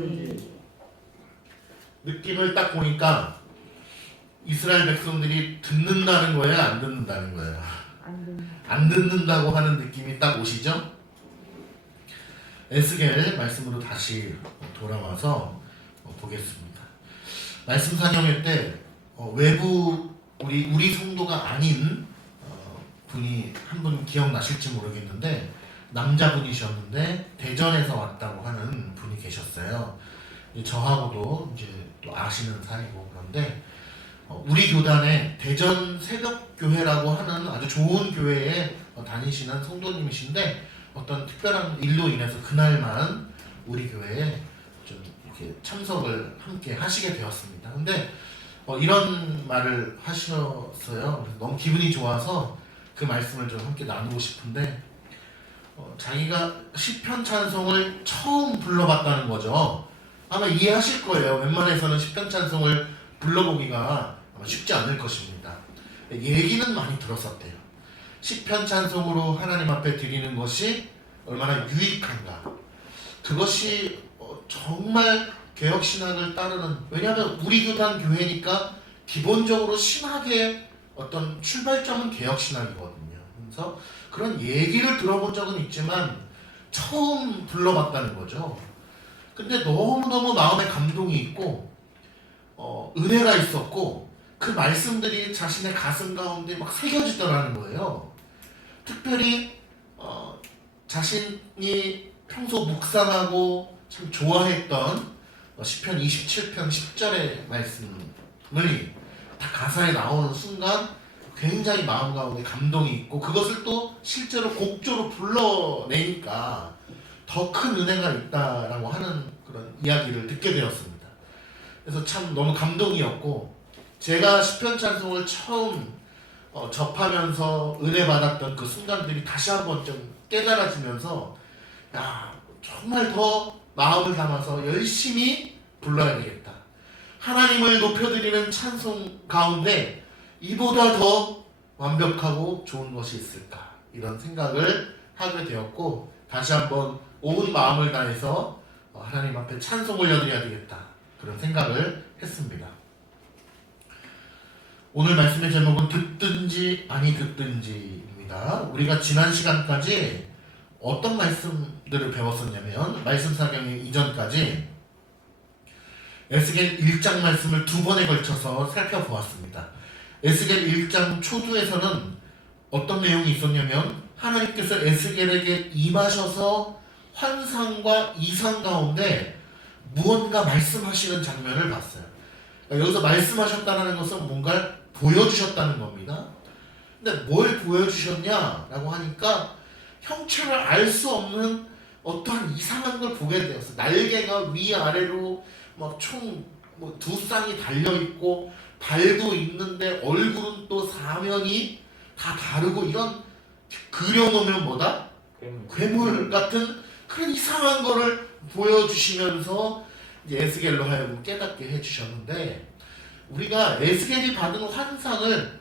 듣든지. 느낌을 딱 보니까 이스라엘 백성들이 듣는다는 거예요, 안 듣는다는 거예요? 안 듣는다고 하는 느낌이 딱 오시죠? 에스겔 말씀으로 다시 돌아와서 보겠습니다. 말씀 상영회 때 외부 우리 성도가 아닌 분이 한 분 기억나실지 모르겠는데 남자분이셨는데 대전에서 왔다고 하는 분이 계셨어요. 저하고도 이제 또 아시는 사이고 그런데 우리 교단에 대전 새벽교회라고 하는 아주 좋은 교회에 다니시는 성도님이신데 어떤 특별한 일로 인해서 그날만 우리 교회에 좀 이렇게 참석을 함께 하시게 되었습니다. 근데 이런 말을 하셨어요. 너무 기분이 좋아서 그 말씀을 좀 함께 나누고 싶은데 자기가 시편 찬송을 처음 불러봤다는 거죠. 아마 이해하실 거예요. 웬만해서는 시편 찬송을 불러보기가 아마 쉽지 않을 것입니다. 얘기는 많이 들었었대요. 시편 찬송으로 하나님 앞에 드리는 것이 얼마나 유익한가. 그것이 정말 개혁신학을 따르는, 왜냐하면 우리 교단 교회니까 기본적으로 신학의 어떤 출발점은 개혁신학이거든요. 그래서 그런 얘기를 들어본 적은 있지만 처음 불러봤다는 거죠. 근데 너무너무 마음에 감동이 있고 은혜가 있었고 그 말씀들이 자신의 가슴 가운데 막 새겨지더라는 거예요. 특별히 자신이 평소 묵상하고 참 좋아했던 시편 27편 10절의 말씀을 다 가사에 나오는 순간 굉장히 마음 가운데 감동이 있고 그것을 또 실제로 곡조로 불러내니까 더 큰 은혜가 있다라고 하는 그런 이야기를 듣게 되었습니다. 그래서 참 너무 감동이었고 제가 시편 찬송을 처음 접하면서 은혜 받았던 그 순간들이 다시 한번 좀 깨달아지면서 야, 정말 더 마음을 담아서 열심히 불러야 되겠다. 하나님을 높여드리는 찬송 가운데 이보다 더 완벽하고 좋은 것이 있을까, 이런 생각을 하게 되었고 다시 한번 온 마음을 다해서 하나님 앞에 찬송 올려드려야 되겠다, 그런 생각을 했습니다. 오늘 말씀의 제목은 듣든지 아니 듣든지입니다. 우리가 지난 시간까지 어떤 말씀들을 배웠었냐면 말씀 사경의 이전까지 에스겔 1장 말씀을 두 번에 걸쳐서 살펴보았습니다. 에스겔 1장 초두에서는 어떤 내용이 있었냐면 하나님께서 에스겔에게 임하셔서 환상과 이상 가운데 무언가 말씀하시는 장면을 봤어요. 그러니까 여기서 말씀하셨다는 것은 뭔가를 보여주셨다는 겁니다. 근데 뭘 보여주셨냐라고 하니까 형체를 알 수 없는 어떠한 이상한 걸 보게 되었어요. 날개가 위아래로 막 총 두 쌍이 달려있고 발도 있는데 얼굴은 또 사면이 다 다르고 이런 그려놓으면 뭐다? 괴물 같은 그런 이상한 거를 보여주시면서 이제 에스겔로 하여금 깨닫게 해주셨는데 우리가 에스겔이 받은 환상을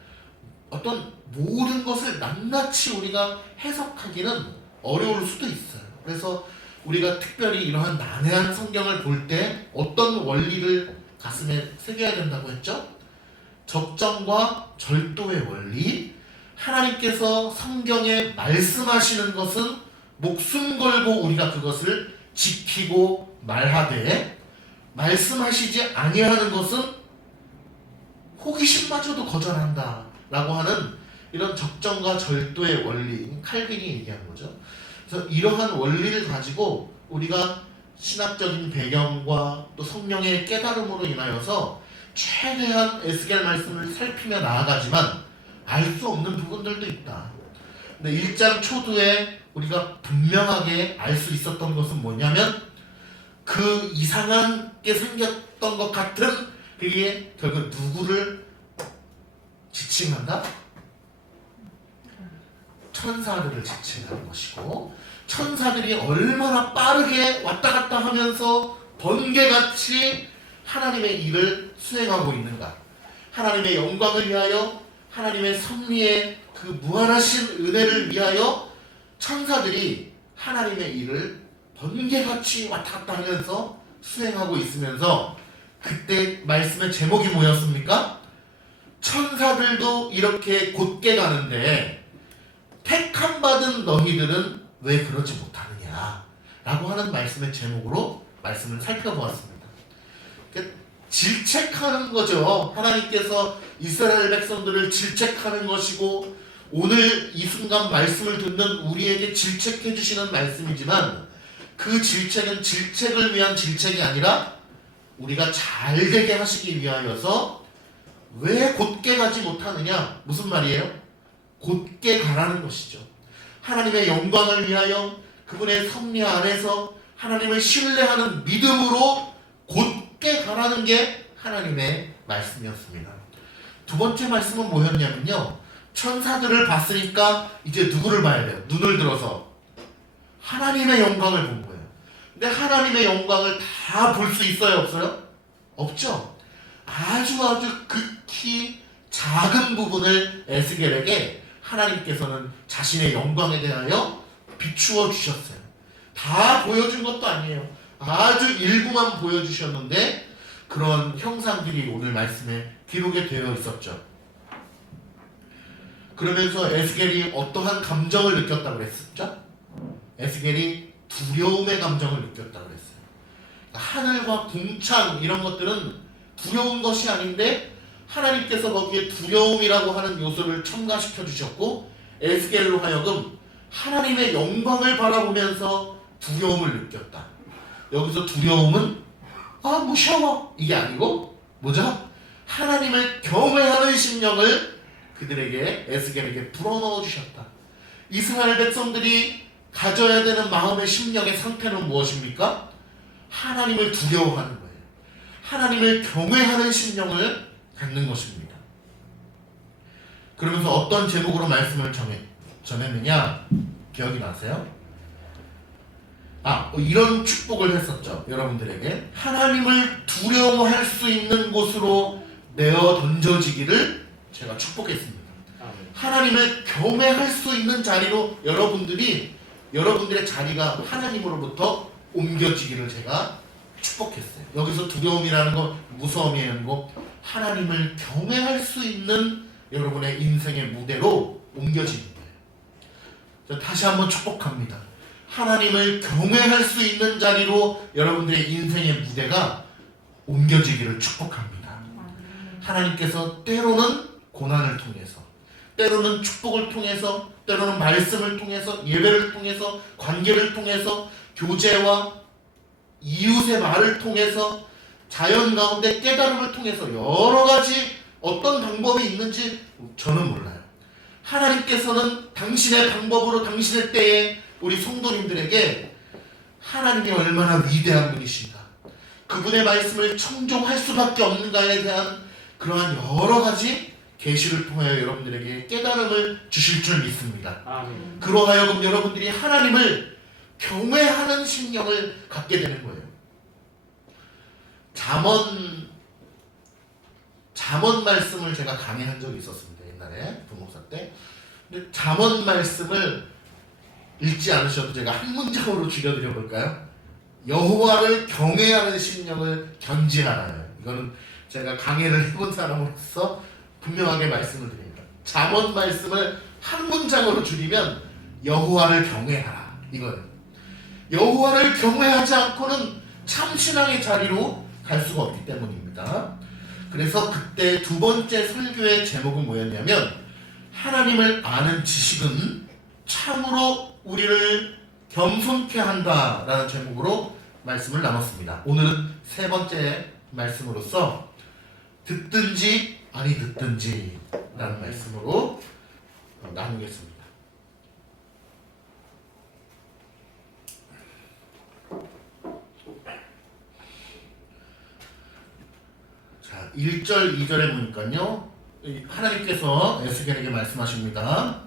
어떤 모든 것을 낱낱이 우리가 해석하기는 어려울 수도 있어요. 그래서 우리가 특별히 이러한 난해한 성경을 볼 때 어떤 원리를 가슴에 새겨야 된다고 했죠? 적정과 절도의 원리. 하나님께서 성경에 말씀하시는 것은 목숨 걸고 우리가 그것을 지키고 말하되 말씀하시지 아니하는 것은 호기심마저도 거절한다 라고 하는 이런 적정과 절도의 원리, 칼빈이 얘기한 거죠. 그래서 이러한 원리를 가지고 우리가 신학적인 배경과 또 성령의 깨달음으로 인하여서 최대한 에스겔 말씀을 살피며 나아가지만 알 수 없는 부분들도 있다. 근데 1장 초두에 우리가 분명하게 알 수 있었던 것은 뭐냐면 그 이상하게 생겼던 것 같은 그게 결국 누구를 지칭한다? 천사들을 지칭하는 것이고 천사들이 얼마나 빠르게 왔다 갔다 하면서 번개같이 하나님의 일을 수행하고 있는가, 하나님의 영광을 위하여, 하나님의 섭리의 그 무한하신 은혜를 위하여 천사들이 하나님의 일을 번개같이 왔다 갔다 하면서 수행하고 있으면서 그때 말씀의 제목이 뭐였습니까? 천사들도 이렇게 곧게 가는데 택함 받은 너희들은 왜 그러지 못하느냐 라고 하는 말씀의 제목으로 말씀을 살펴보았습니다. 그러니까 질책하는 거죠. 하나님께서 이스라엘 백성들을 질책하는 것이고 오늘 이 순간 말씀을 듣는 우리에게 질책해 주시는 말씀이지만 그 질책은 질책을 위한 질책이 아니라 우리가 잘 되게 하시기 위하여서 왜 곧게 가지 못하느냐? 무슨 말이에요? 곧게 가라는 것이죠. 하나님의 영광을 위하여 그분의 섭리 안에서 하나님을 신뢰하는 믿음으로 곧게 가라는 게 하나님의 말씀이었습니다. 두 번째 말씀은 뭐였냐면요. 천사들을 봤으니까 이제 누구를 봐야 돼요? 눈을 들어서 하나님의 영광을 본 거예요. 근데 하나님의 영광을 다 볼 수 있어요? 없어요? 없죠. 아주 극히 작은 부분을 에스겔에게 하나님께서는 자신의 영광에 대하여 비추어 주셨어요. 다 보여준 것도 아니에요. 아주 일부만 보여주셨는데 그런 형상들이 오늘 말씀에 기록이 되어 있었죠. 그러면서 에스겔이 어떠한 감정을 느꼈다고 그랬었죠? 에스겔이 두려움의 감정을 느꼈다고 그랬어요. 하늘과 궁창 이런 것들은 두려운 것이 아닌데 하나님께서 거기에 두려움이라고 하는 요소를 첨가시켜 주셨고 에스겔로 하여금 하나님의 영광을 바라보면서 두려움을 느꼈다. 여기서 두려움은 무서워 이게 아니고 뭐죠? 하나님을 경외하는 심령을 그들에게 에스겔에게 불어넣어 주셨다. 이스라엘 백성들이 가져야 되는 마음의 심령의 상태는 무엇입니까? 하나님을 두려워하는 거예요. 하나님을 경외하는 심령을 갖는 것입니다. 그러면서 어떤 제목으로 말씀을 전했느냐? 기억이 나세요? 이런 축복을 했었죠. 여러분들에게 하나님을 두려워할 수 있는 곳으로 내어 던져지기를 제가 축복했습니다. 하나님을 경외할 수 있는 자리로 여러분들의 자리가 하나님으로부터 옮겨지기를 제가 축복했어요. 여기서 두려움이라는 거, 무서움이 아니고 하나님을 경외할 수 있는 여러분의 인생의 무대로 옮겨지는 거예요. 다시 한번 축복합니다. 하나님을 경외할 수 있는 자리로 여러분들의 인생의 무대가 옮겨지기를 축복합니다. 하나님께서 때로는 고난을 통해서, 때로는 축복을 통해서, 때로는 말씀을 통해서, 예배를 통해서, 관계를 통해서, 교제와 이웃의 말을 통해서, 자연 가운데 깨달음을 통해서 여러 가지 어떤 방법이 있는지 저는 몰라요. 하나님께서는 당신의 방법으로 당신의 때에 우리 성도님들에게 하나님이 얼마나 위대한 분이신가, 그분의 말씀을 청종할 수밖에 없는가에 대한 그러한 여러 가지 계시를 통하여 여러분들에게 깨달음을 주실 줄 믿습니다. 아멘. 그러하여금 여러분들이 하나님을 경외하는 심령을 갖게 되는 거예요. 잠언 말씀을 제가 강의한 적이 있었습니다. 옛날에 부목사 때. 근데 잠언 말씀을 읽지 않으셔도 제가 한 문장으로 줄여드려 볼까요? 여호와를 경외하는 심령을 견지하라요. 이거는 제가 강의를 해본 사람으로서 분명하게 말씀을 드립니다. 잠언 말씀을 한 문장으로 줄이면 여호와를 경외하라, 이거예요. 여호와를 경외하지 않고는 참신앙의 자리로 갈 수가 없기 때문입니다. 그래서 그때 두 번째 설교의 제목은 뭐였냐면, 하나님을 아는 지식은 참으로 우리를 겸손케 한다라는 제목으로 말씀을 나눴습니다. 오늘은 세 번째 말씀으로서 듣든지 아니 듣든지 라는 말씀으로 나누겠습니다. 자, 1절 2절에 보니까요, 하나님께서 에스겔에게 말씀하십니다.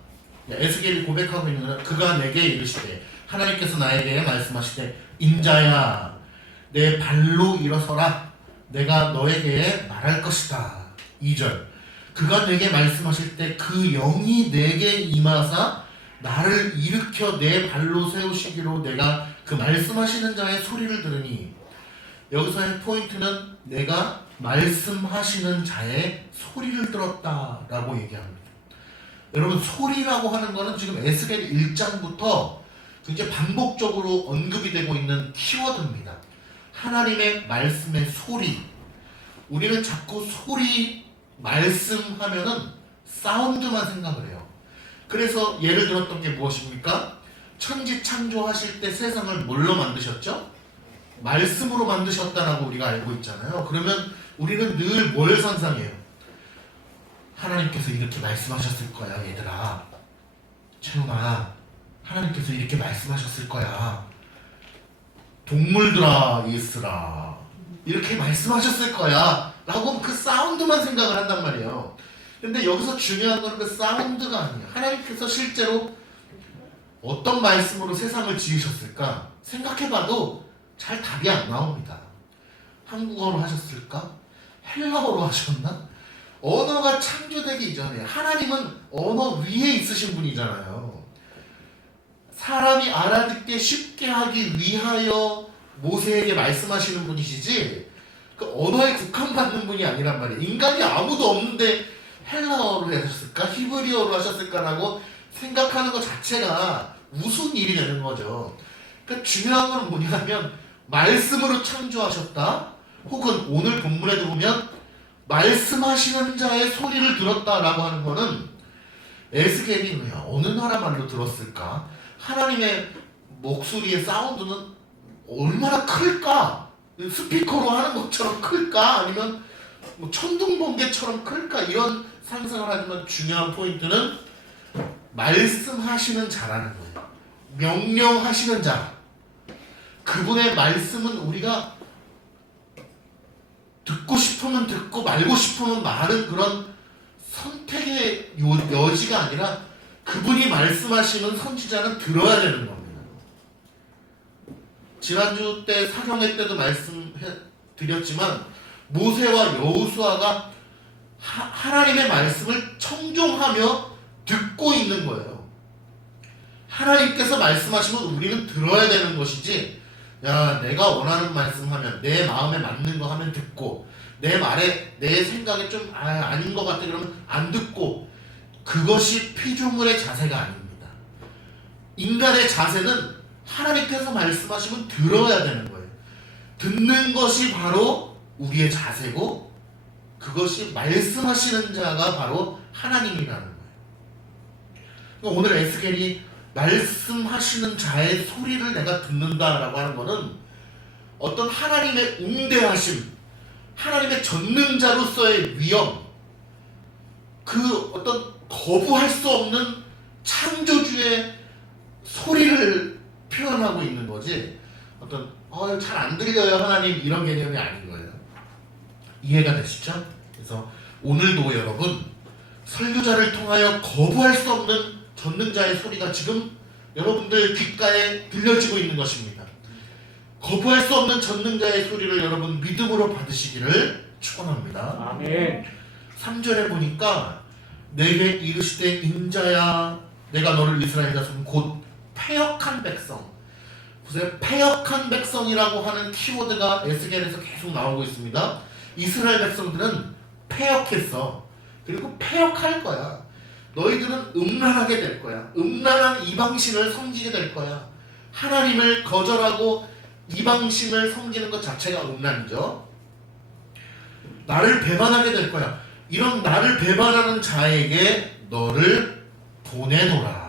에스겔이 고백하고 있는 것은, 그가 내게 이르시되, 하나님께서 나에게 말씀하시되, 인자야 내 발로 일어서라, 내가 너에게 말할 것이다. 2절, 그가 내게 말씀하실 때 그 영이 내게 임하사 나를 일으켜 내 발로 세우시기로 내가 그 말씀하시는 자의 소리를 들으니 여기서의 포인트는 내가 말씀하시는 자의 소리를 들었다라고 얘기합니다. 여러분, 소리라고 하는 거는 지금 에스겔 1장부터 굉장히 반복적으로 언급이 되고 있는 키워드입니다. 하나님의 말씀의 소리. 우리는 자꾸 소리, 말씀하면은 사운드만 생각을 해요. 그래서 예를 들었던 게 무엇입니까? 천지 창조하실 때 세상을 뭘로 만드셨죠? 말씀으로 만드셨다라고 우리가 알고 있잖아요. 그러면 우리는 늘 뭘 상상해요? 하나님께서 이렇게 말씀하셨을 거야, 얘들아. 채훈아, 하나님께서 이렇게 말씀하셨을 거야. 동물들아, 예스라, 이렇게 말씀하셨을 거야 라고 그 사운드만 생각을 한단 말이에요. 근데 여기서 중요한 건 그 사운드가 아니에요. 하나님께서 실제로 어떤 말씀으로 세상을 지으셨을까 생각해봐도 잘 답이 안 나옵니다. 한국어로 하셨을까? 헬라어로 하셨나? 언어가 창조되기 이전에, 하나님은 언어 위에 있으신 분이잖아요. 사람이 알아듣기 쉽게 하기 위하여 모세에게 말씀하시는 분이시지, 그 언어에 국한받는 분이 아니란 말이에요. 인간이 아무도 없는데 헬라어로 하셨을까? 히브리어로 하셨을까라고 생각하는 것 자체가 우스운 일이 되는 거죠. 그러니까 중요한 건 뭐냐면, 말씀으로 창조하셨다, 혹은 오늘 본문에도 보면 말씀하시는 자의 소리를 들었다라고 하는 거는, 에스겔이 어느 나라 말로 들었을까? 하나님의 목소리의 사운드는 얼마나 클까? 스피커로 하는 것처럼 클까? 아니면 뭐 천둥번개처럼 클까? 이런 상상을 하지만 중요한 포인트는 말씀하시는 자라는 거예요. 명령하시는 자. 그분의 말씀은 우리가 듣고 싶으면 듣고 말고 싶으면 말은 그런 선택의 여지가 아니라, 그분이 말씀하시는 선지자는 들어야 되는 겁니다. 지난주 때 사경회 때도 말씀드렸지만, 모세와 여호수아가 하나님의 말씀을 청종하며 듣고 있는 거예요. 하나님께서 말씀하시면 우리는 들어야 되는 것이지, 야, 내가 원하는 말씀하면, 내 마음에 맞는 거 하면 듣고, 내 말에, 내 생각에 좀 아닌 것 같아 그러면 안 듣고, 그것이 피조물의 자세가 아닙니다. 인간의 자세는 하나님께서 말씀하시면 들어야 되는 거예요. 듣는 것이 바로 우리의 자세고, 그것이 말씀하시는 자가 바로 하나님이라는 거예요. 그러니까 오늘 에스겔이 말씀하시는 자의 소리를 내가 듣는다라고 하는 것은 어떤 하나님의 웅대하심, 하나님의 전능자로서의 위엄, 그 어떤 거부할 수 없는 창조주의 소리를 표현하고 있는 거지, 어떤 잘 안 들려요 하나님, 이런 개념이 아닌 거예요. 이해가 되시죠? 그래서 오늘도 여러분, 설교자를 통하여 거부할 수 없는 전능자의 소리가 지금 여러분들 귓가에 들려지고 있는 것입니다. 거부할 수 없는 전능자의 소리를 여러분 믿음으로 받으시기를 축원합니다. 아멘. 3절에 보니까 내게 이르시되 인자야, 내가 너를 이스라엘 자손 곧 패역한 백성. 보세요. 패역한 백성이라고 하는 키워드가 에스겔에서 계속 나오고 있습니다. 이스라엘 백성들은 패역했어. 그리고 패역할 거야. 너희들은 음란하게 될 거야. 음란한 이방신을 섬기게 될 거야. 하나님을 거절하고 이방신을 섬기는 것 자체가 음란이죠. 나를 배반하게 될 거야. 이런 나를 배반하는 자에게 너를 보내노라.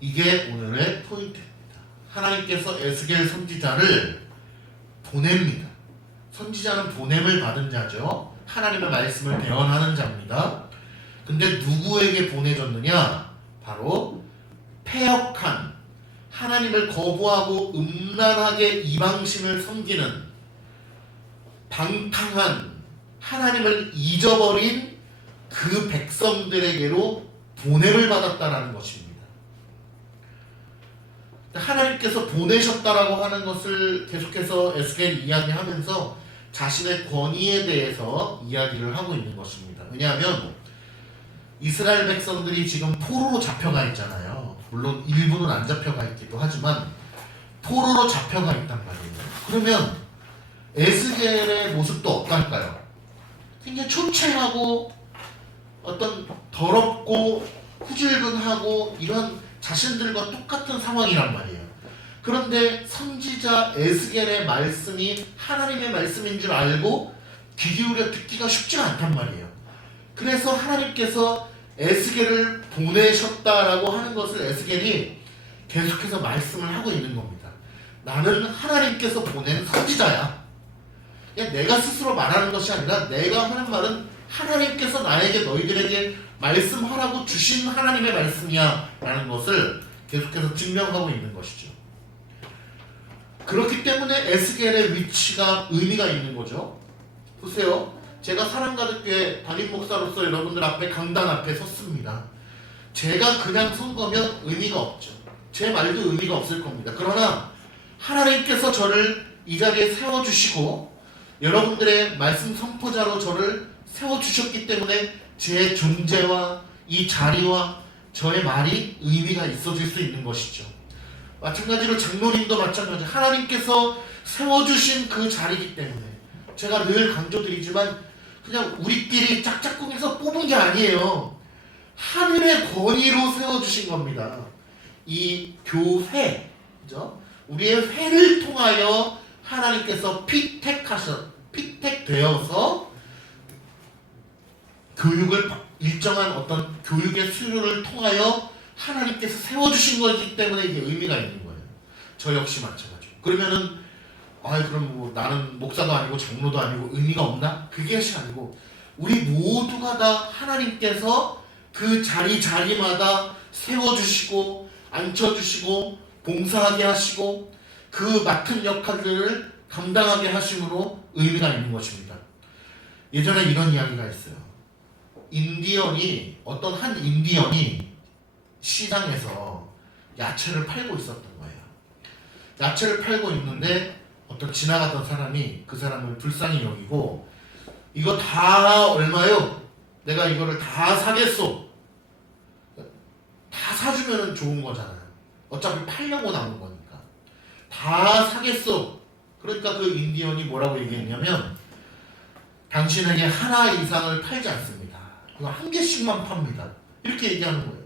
이게 오늘의 포인트입니다. 하나님께서 에스겔 선지자를 보냅니다. 선지자는 보냄을 받은 자죠. 하나님의 말씀을 대언하는 자입니다. 근데 누구에게 보내졌느냐? 바로 패역한, 하나님을 거부하고 음란하게 이방신을 섬기는, 방탕한, 하나님을 잊어버린 그 백성들에게로 보냄을 받았다라는 것입니다. 하나님께서 보내셨다라고 하는 것을 계속해서 에스겔이 이야기하면서 자신의 권위에 대해서 이야기를 하고 있는 것입니다. 왜냐하면 이스라엘 백성들이 지금 포로로 잡혀가 있잖아요. 물론 일부는 안 잡혀가 있기도 하지만 포로로 잡혀가 있단 말이에요. 그러면 에스겔의 모습도 어떨까요? 굉장히 초췌하고 어떤 더럽고 후질근하고 이런 자신들과 똑같은 상황이란 말이에요. 그런데 선지자 에스겔의 말씀이 하나님의 말씀인 줄 알고 귀 기울여 듣기가 쉽지가 않단 말이에요. 그래서 하나님께서 에스겔을 보내셨다라고 하는 것을 에스겔이 계속해서 말씀을 하고 있는 겁니다. 나는 하나님께서 보낸 선지자야. 내가 스스로 말하는 것이 아니라 내가 하는 말은 하나님께서 나에게 너희들에게 말씀하라고 주신 하나님의 말씀이야 라는 것을 계속해서 증명하고 있는 것이죠. 그렇기 때문에 에스겔의 위치가 의미가 있는 거죠. 보세요. 제가 사랑가득교회 담임 목사로서 여러분들 앞에 강단 앞에 섰습니다. 제가 그냥 선 거면 의미가 없죠. 제 말도 의미가 없을 겁니다. 그러나 하나님께서 저를 이 자리에 세워주시고 여러분들의 말씀 선포자로 저를 세워주셨기 때문에 제 존재와 이 자리와 저의 말이 의미가 있어질 수 있는 것이죠. 마찬가지로 장로님도 마찬가지. 하나님께서 세워주신 그 자리이기 때문에 제가 늘 강조드리지만 그냥 우리끼리 짝짝꿍해서 뽑은 게 아니에요. 하늘의 권위로 세워주신 겁니다. 이 교회, 그죠? 우리의 회를 통하여 하나님께서 피택되어서 교육을 일정한 어떤 교육의 수요를 통하여 하나님께서 세워주신 거기 때문에 이게 의미가 있는 거예요. 저 역시 마찬가지고. 그러면은 그럼 뭐 나는 목사도 아니고 장로도 아니고 의미가 없나? 그게 아니고 우리 모두가 다 하나님께서 그 자리마다 세워주시고 앉혀주시고 봉사하게 하시고 그 맡은 역할들을 감당하게 하심으로 의미가 있는 것입니다. 예전에 이런 이야기가 있어요. 어떤 한 인디언이 시장에서 야채를 팔고 있었던 거예요. 야채를 팔고 있는데 어떤 지나가던 사람이 그 사람을 불쌍히 여기고 이거 다 얼마요? 내가 이거를 다 사겠소. 다 사주면 좋은 거잖아요. 어차피 팔려고 나온 거니까. 다 사겠소. 그러니까 그 인디언이 뭐라고 얘기했냐면 당신에게 하나 이상을 팔지 않습니다. 이거 한 개씩만 팝니다. 이렇게 얘기하는 거예요.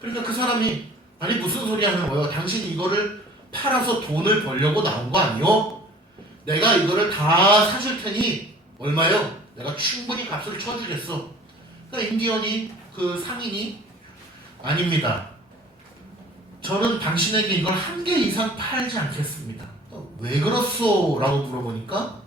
그러니까 그 사람이 아니 무슨 소리 하는 거예요? 당신이 이거를 팔아서 돈을 벌려고 나온 거 아니요? 내가 이거를 다 사줄 테니 얼마요? 내가 충분히 값을 쳐주겠어. 그러니까 인디언이 그 상인이 아닙니다. 저는 당신에게 이걸 한 개 이상 팔지 않겠습니다. 왜 그렇소? 라고 물어보니까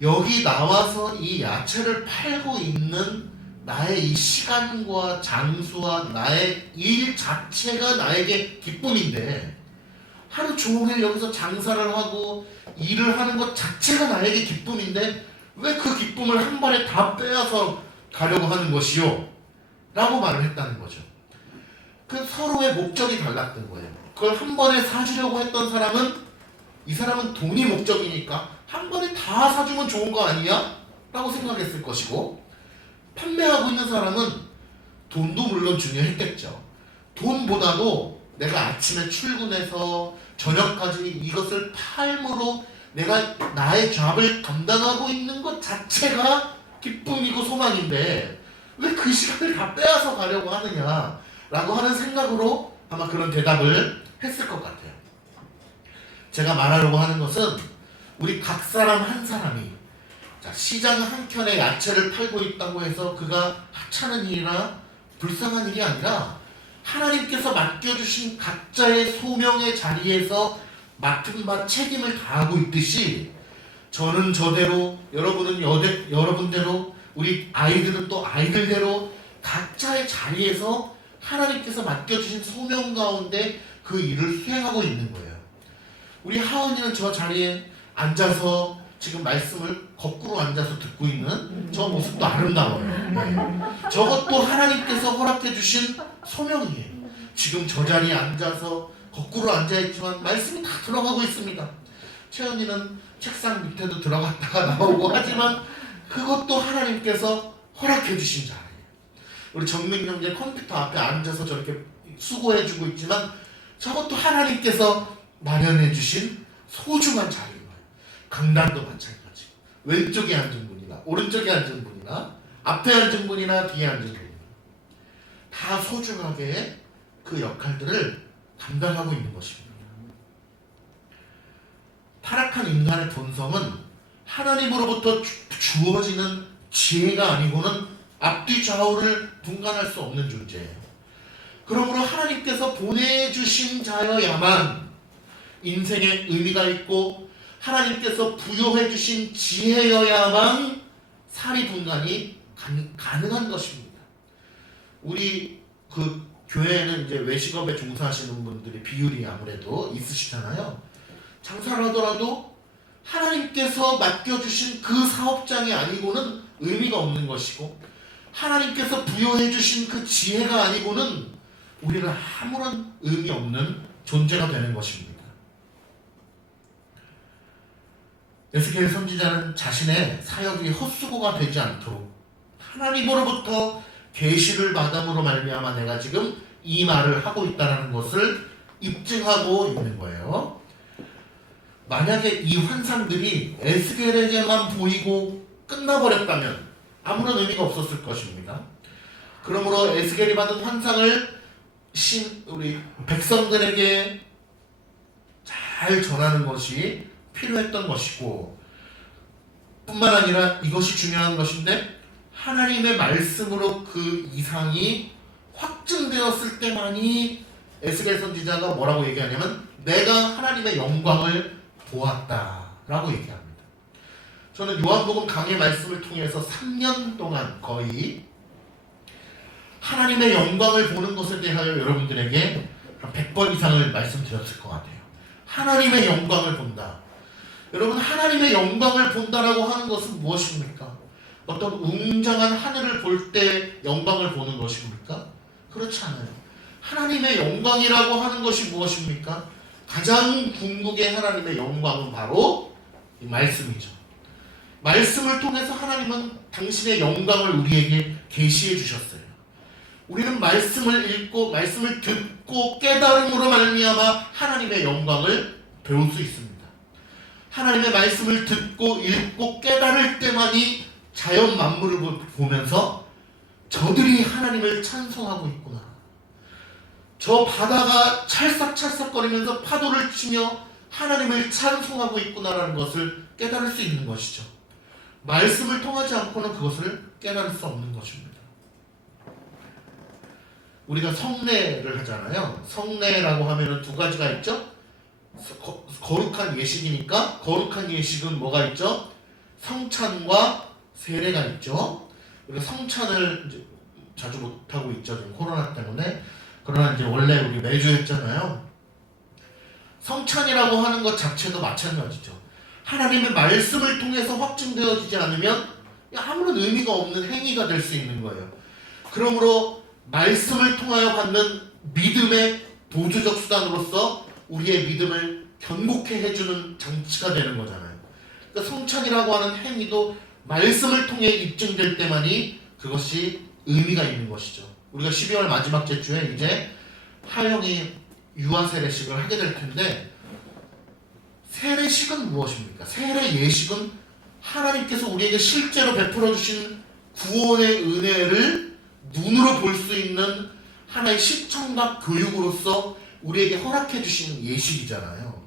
여기 나와서 이 야채를 팔고 있는 나의 이 시간과 장수와 나의 일 자체가 나에게 기쁨인데 하루 종일 여기서 장사를 하고 일을 하는 것 자체가 나에게 기쁨인데 왜 그 기쁨을 한 번에 다 빼앗아 가려고 하는 것이요? 라고 말을 했다는 거죠. 그 서로의 목적이 달랐던 거예요. 그걸 한 번에 사주려고 했던 사람은 이 사람은 돈이 목적이니까 한 번에 다 사주면 좋은 거 아니야? 라고 생각했을 것이고 판매하고 있는 사람은 돈도 물론 중요했겠죠. 돈보다도 내가 아침에 출근해서 저녁까지 이것을 팔므로 내가 나의 잡을 감당하고 있는 것 자체가 기쁨이고 소망인데 왜 그 시간을 다 빼앗아 가려고 하느냐 라고 하는 생각으로 아마 그런 대답을 했을 것 같아요. 제가 말하려고 하는 것은 우리 각 사람 한 사람이 시장 한켠에 야채를 팔고 있다고 해서 그가 하찮은 일이나 불쌍한 일이 아니라 하나님께서 맡겨주신 각자의 소명의 자리에서 맡은 바 책임을 다하고 있듯이 저는 저대로 여러분은 여러분대로 우리 아이들은 또 아이들대로 각자의 자리에서 하나님께서 맡겨주신 소명 가운데 그 일을 수행하고 있는 거예요. 우리 하은이는 저 자리에 앉아서 지금 말씀을 거꾸로 앉아서 듣고 있는 저 모습도 아름다워요. 네. 저것도 하나님께서 허락해 주신 소명이에요. 지금 저 자리에 앉아서 거꾸로 앉아있지만 말씀이 다 들어가고 있습니다. 채연이는 책상 밑에도 들어갔다가 나오고 하지만 그것도 하나님께서 허락해 주신 자리예요. 우리 정민 형제 컴퓨터 앞에 앉아서 저렇게 수고해주고 있지만 저것도 하나님께서 마련해 주신 소중한 자리인 거예요. 강단도 마찬가지. 왼쪽에 앉은 분이나 오른쪽에 앉은 분이나 앞에 앉은 분이나 뒤에 앉은 분이나 다 소중하게 그 역할들을 감당하고 있는 것입니다. 타락한 인간의 본성은 하나님으로부터 주어지는 지혜가 아니고는 앞뒤 좌우를 분간할 수 없는 존재예요. 그러므로 하나님께서 보내주신 자여야만 인생에 의미가 있고 하나님께서 부여해 주신 지혜여야만 사리 분간이 가능한 것입니다. 우리 그 교회에는 이제 외식업에 종사하시는 분들이 비율이 아무래도 있으시잖아요. 장사를 하더라도 하나님께서 맡겨주신 그 사업장이 아니고는 의미가 없는 것이고 하나님께서 부여해 주신 그 지혜가 아니고는 우리는 아무런 의미 없는 존재가 되는 것입니다. 에스겔 선지자는 자신의 사역이 헛수고가 되지 않도록 하나님으로부터 계시를 받음으로 말미암아 내가 지금 이 말을 하고 있다는 것을 입증하고 있는 거예요. 만약에 이 환상들이 에스겔에게만 보이고 끝나버렸다면 아무런 의미가 없었을 것입니다. 그러므로 에스겔이 받은 환상을 우리 백성들에게 잘 전하는 것이 필요했던 것이고 뿐만 아니라 이것이 중요한 것인데 하나님의 말씀으로 그 이상이 확증되었을 때만이 에스겔 선지자가 뭐라고 얘기하냐면 내가 하나님의 영광을 보았다라고 얘기합니다. 저는 요한복음 강의 말씀을 통해서 3년 동안 거의 하나님의 영광을 보는 것에 대하여 여러분들에게 한 100번 이상을 말씀드렸을 것 같아요. 하나님의 영광을 본다. 여러분 하나님의 영광을 본다라고 하는 것은 무엇입니까? 어떤 웅장한 하늘을 볼 때 영광을 보는 것입니까? 그렇지 않아요. 하나님의 영광이라고 하는 것이 무엇입니까? 가장 궁극의 하나님의 영광은 바로 이 말씀이죠. 말씀을 통해서 하나님은 당신의 영광을 우리에게 계시해 주셨어요. 우리는 말씀을 읽고 말씀을 듣고 깨달음으로 말미암아 하나님의 영광을 배울 수 있습니다. 하나님의 말씀을 듣고 읽고 깨달을 때만이 자연 만물을 보면서 저들이 하나님을 찬송하고 있구나. 저 바다가 찰싹찰싹거리면서 파도를 치며 하나님을 찬송하고 있구나라는 것을 깨달을 수 있는 것이죠. 말씀을 통하지 않고는 그것을 깨달을 수 없는 것입니다. 우리가 성례를 하잖아요. 성례라고 하면은 두 가지가 있죠. 거룩한 예식이니까 거룩한 예식은 뭐가 있죠? 성찬과 세례가 있죠. 우리가 성찬을 이제 자주 못하고 있죠. 지금 코로나 때문에. 그러나 이제 원래 우리 매주 했잖아요. 성찬이라고 하는 것 자체도 마찬가지죠. 하나님의 말씀을 통해서 확증되어지지 않으면 아무런 의미가 없는 행위가 될 수 있는 거예요. 그러므로 말씀을 통하여 받는 믿음의 보조적 수단으로서 우리의 믿음을 견고케 해주는 장치가 되는 거잖아요. 그러니까 성찬이라고 하는 행위도 말씀을 통해 입증될 때만이 그것이 의미가 있는 것이죠. 우리가 12월 마지막 주에 이제 하영이 유아 세례식을 하게 될 텐데 세례식은 무엇입니까? 세례 예식은 하나님께서 우리에게 실제로 베풀어 주신 구원의 은혜를 눈으로 볼 수 있는 하나의 시청각 교육으로서 우리에게 허락해 주신 예식이잖아요.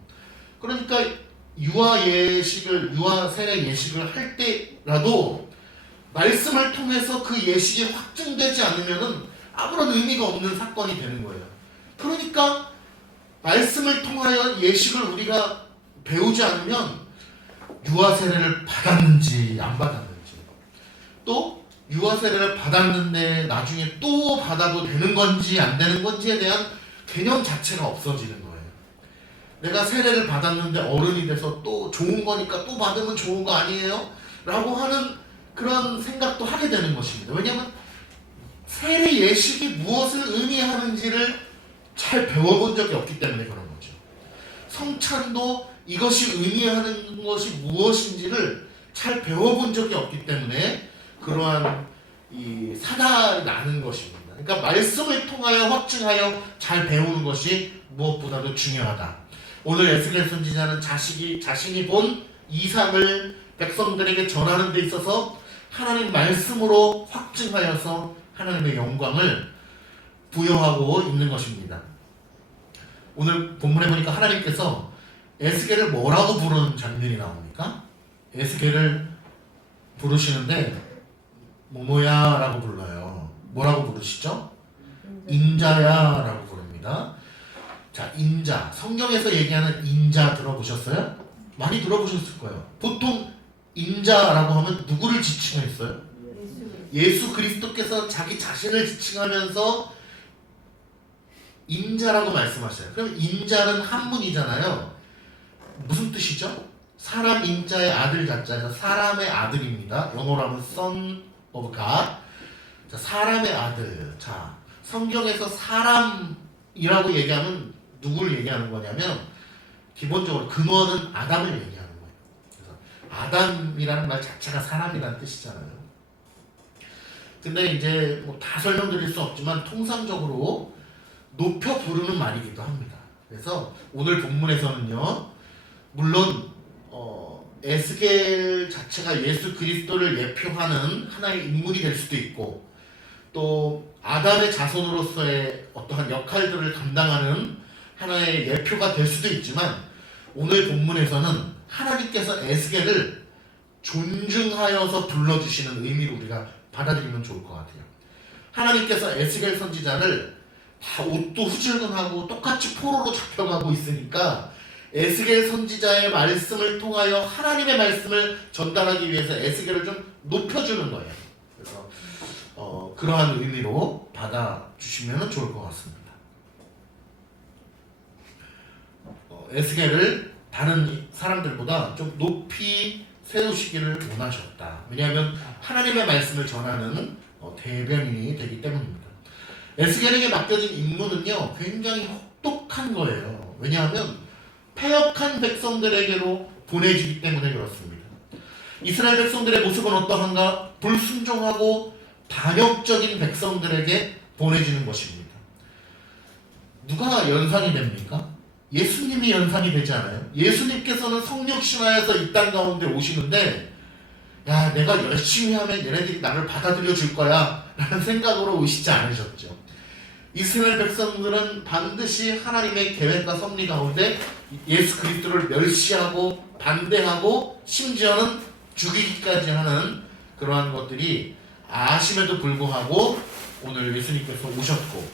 그러니까 유아 세례 예식을 할 때라도 말씀을 통해서 그 예식이 확증되지 않으면은 아무런 의미가 없는 사건이 되는 거예요. 그러니까 말씀을 통하여 예식을 우리가 배우지 않으면 유아 세례를 받았는지 안 받았는지, 또 유아 세례를 받았는데 나중에 또 받아도 되는 건지 안 되는 건지에 대한 개념 자체가 없어지는 거예요. 내가 세례를 받았는데 어른이 돼서 또 좋은 거니까 또 받으면 좋은 거 아니에요? 라고 하는 그런 생각도 하게 되는 것입니다. 왜냐하면 세례 예식이 무엇을 의미하는지를 잘 배워본 적이 없기 때문에 그런 거죠. 성찬도 이것이 의미하는 것이 무엇인지를 잘 배워본 적이 없기 때문에 그러한 이 사달이 나는 것입니다. 그러니까 말씀을 통하여 확증하여 잘 배우는 것이 무엇보다도 중요하다. 오늘 에스겔 선지자는 자신이 본 이상을 백성들에게 전하는 데 있어서 하나님 말씀으로 확증하여서 하나님의 영광을 부여하고 있는 것입니다. 오늘 본문에 보니까 하나님께서 에스겔을 뭐라고 부르는 장면이 나옵니까? 에스겔을 부르시는데 뭐뭐야 라고 불러요. 뭐라고 부르시죠? 인자야 라고 부릅니다. 자, 인자. 성경에서 얘기하는 인자 들어보셨어요? 많이 들어보셨을 거예요. 보통 인자라고 하면 누구를 지칭했어요? 예수 그리스도께서 자기 자신을 지칭하면서 인자라고 말씀하셔요. 그럼 인자는 한문이잖아요. 무슨 뜻이죠? 사람 인자의 아들 자자에서 사람의 아들입니다. 영어로 하면 son of God. 자, 사람의 아들. 자, 성경에서 사람이라고 얘기하면 누구를 얘기하는 거냐면 기본적으로 근원은 아담을 얘기하는 거예요. 그래서 아담이라는 말 자체가 사람이라는 뜻이잖아요. 근데 이제 뭐 다 설명드릴 수 없지만 통상적으로 높여 부르는 말이기도 합니다. 그래서 오늘 본문에서는요, 물론 에스겔 자체가 예수 그리스도를 예표하는 하나의 인물이 될 수도 있고, 또 아담의 자손으로서의 어떠한 역할들을 감당하는 하나의 예표가 될 수도 있지만, 오늘 본문에서는 하나님께서 에스겔을 존중하여서 불러주시는 의미로 우리가 받아들이면 좋을 것 같아요. 하나님께서 에스겔 선지자를 다 옷도 후줄근하고 똑같이 포로로 잡혀가고 있으니까 에스겔 선지자의 말씀을 통하여 하나님의 말씀을 전달하기 위해서 에스겔을 좀 높여주는 거예요. 그래서 그러한 의미로 받아주시면 좋을 것 같습니다. 에스겔을 다른 사람들보다 좀 높이 세우시기를 원하셨다. 왜냐하면 하나님의 말씀을 전하는 대변인이 되기 때문입니다. 에스겔에게 맡겨진 임무는요, 굉장히 혹독한 거예요. 왜냐하면 패역한 백성들에게로 보내지기 때문에 그렇습니다. 이스라엘 백성들의 모습은 어떠한가? 불순종하고 반역적인 백성들에게 보내지는 것입니다. 누가 연상이 됩니까? 예수님이 연상이 되지 않아요? 예수님께서는 성육신하여서 이 땅 가운데 오시는데, 야, 내가 열심히 하면 얘네들이 나를 받아들여 줄 거야 라는 생각으로 오시지 않으셨죠. 이스라엘 백성들은 반드시 하나님의 계획과 섭리 가운데 예수 그리스도를 멸시하고 반대하고 심지어는 죽이기까지 하는 그러한 것들이 아심에도 불구하고 오늘 예수님께서 오셨고,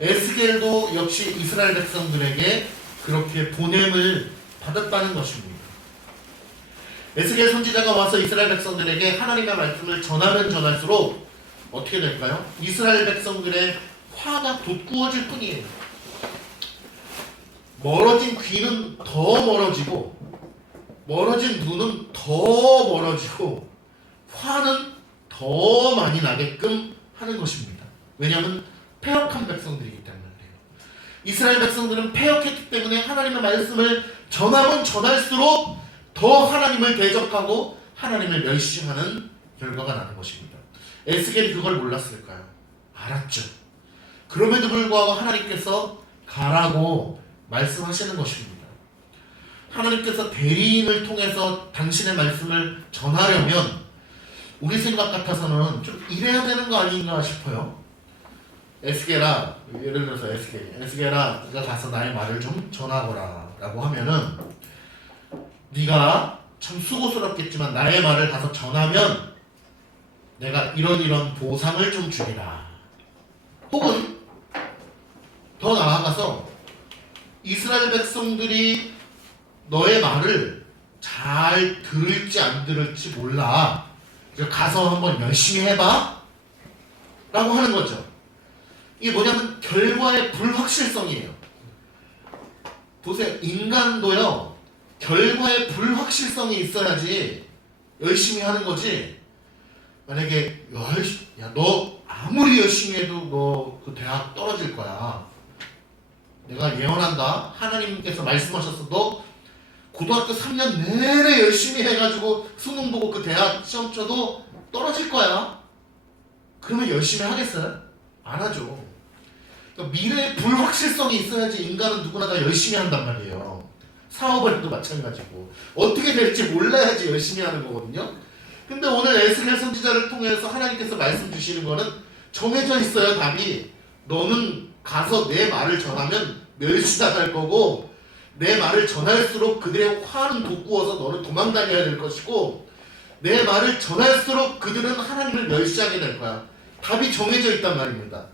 에스겔도 역시 이스라엘 백성들에게 그렇게 보냄을 받았다는 것입니다. 에스겔 선지자가 와서 이스라엘 백성들에게 하나님의 말씀을 전하면 전할수록 어떻게 될까요? 이스라엘 백성들의 화가 돋구어질 뿐이에요. 멀어진 귀는 더 멀어지고, 멀어진 눈은 더 멀어지고, 화는 더 많이 나게끔 하는 것입니다. 왜냐하면 패역한 백성들이기 때문에. 이스라엘 백성들은 패역했기 때문에 하나님의 말씀을 전하면 전할수록 더 하나님을 대적하고 하나님을 멸시하는 결과가 나는 것입니다. 에스겔이 그걸 몰랐을까요? 알았죠. 그럼에도 불구하고 하나님께서 가라고 말씀하시는 것입니다. 하나님께서 대리인을 통해서 당신의 말씀을 전하려면 우리 생각 같아서는 좀 이래야 되는 거 아닌가 싶어요. 에스겔아, 예를 들어서 에스겔아, 네가 가서 나의 말을 좀 전하거라 라고 하면은, 네가 참 수고스럽겠지만 나의 말을 가서 전하면 내가 이런 보상을 좀 주리라. 혹은 더 나아가서 이스라엘 백성들이 너의 말을 잘 들을지 안 들을지 몰라, 가서 한번 열심히 해봐 라고 하는 거죠. 이게 뭐냐면 결과의 불확실성이에요. 보세요. 인간도요, 결과의 불확실성이 있어야지 열심히 하는 거지. 만약에 야, 너 아무리 열심히 해도 너 그 대학 떨어질 거야. 내가 예언한다. 하나님께서 말씀하셨어. 너 고등학교 3년 내내 열심히 해가지고 수능 보고 그 대학 시험 쳐도 떨어질 거야. 그러면 열심히 하겠어요? 안 하죠. 그러니까 미래의 불확실성이 있어야지 인간은 누구나 다 열심히 한단 말이에요. 사업을도 마찬가지고 어떻게 될지 몰라야지 열심히 하는 거거든요. 근데 오늘 에스겔 선지자를 통해서 하나님께서 말씀 주시는 거는 정해져 있어요. 답이 너는 가서 내 말을 전하면 멸시당할 거고 내 말을 전할수록 그들의 화는 돋구어서 너는 도망다녀야 될 것이고 내 말을 전할수록 그들은 하나님을 멸시하게 될 거야. 답이 정해져 있단 말입니다.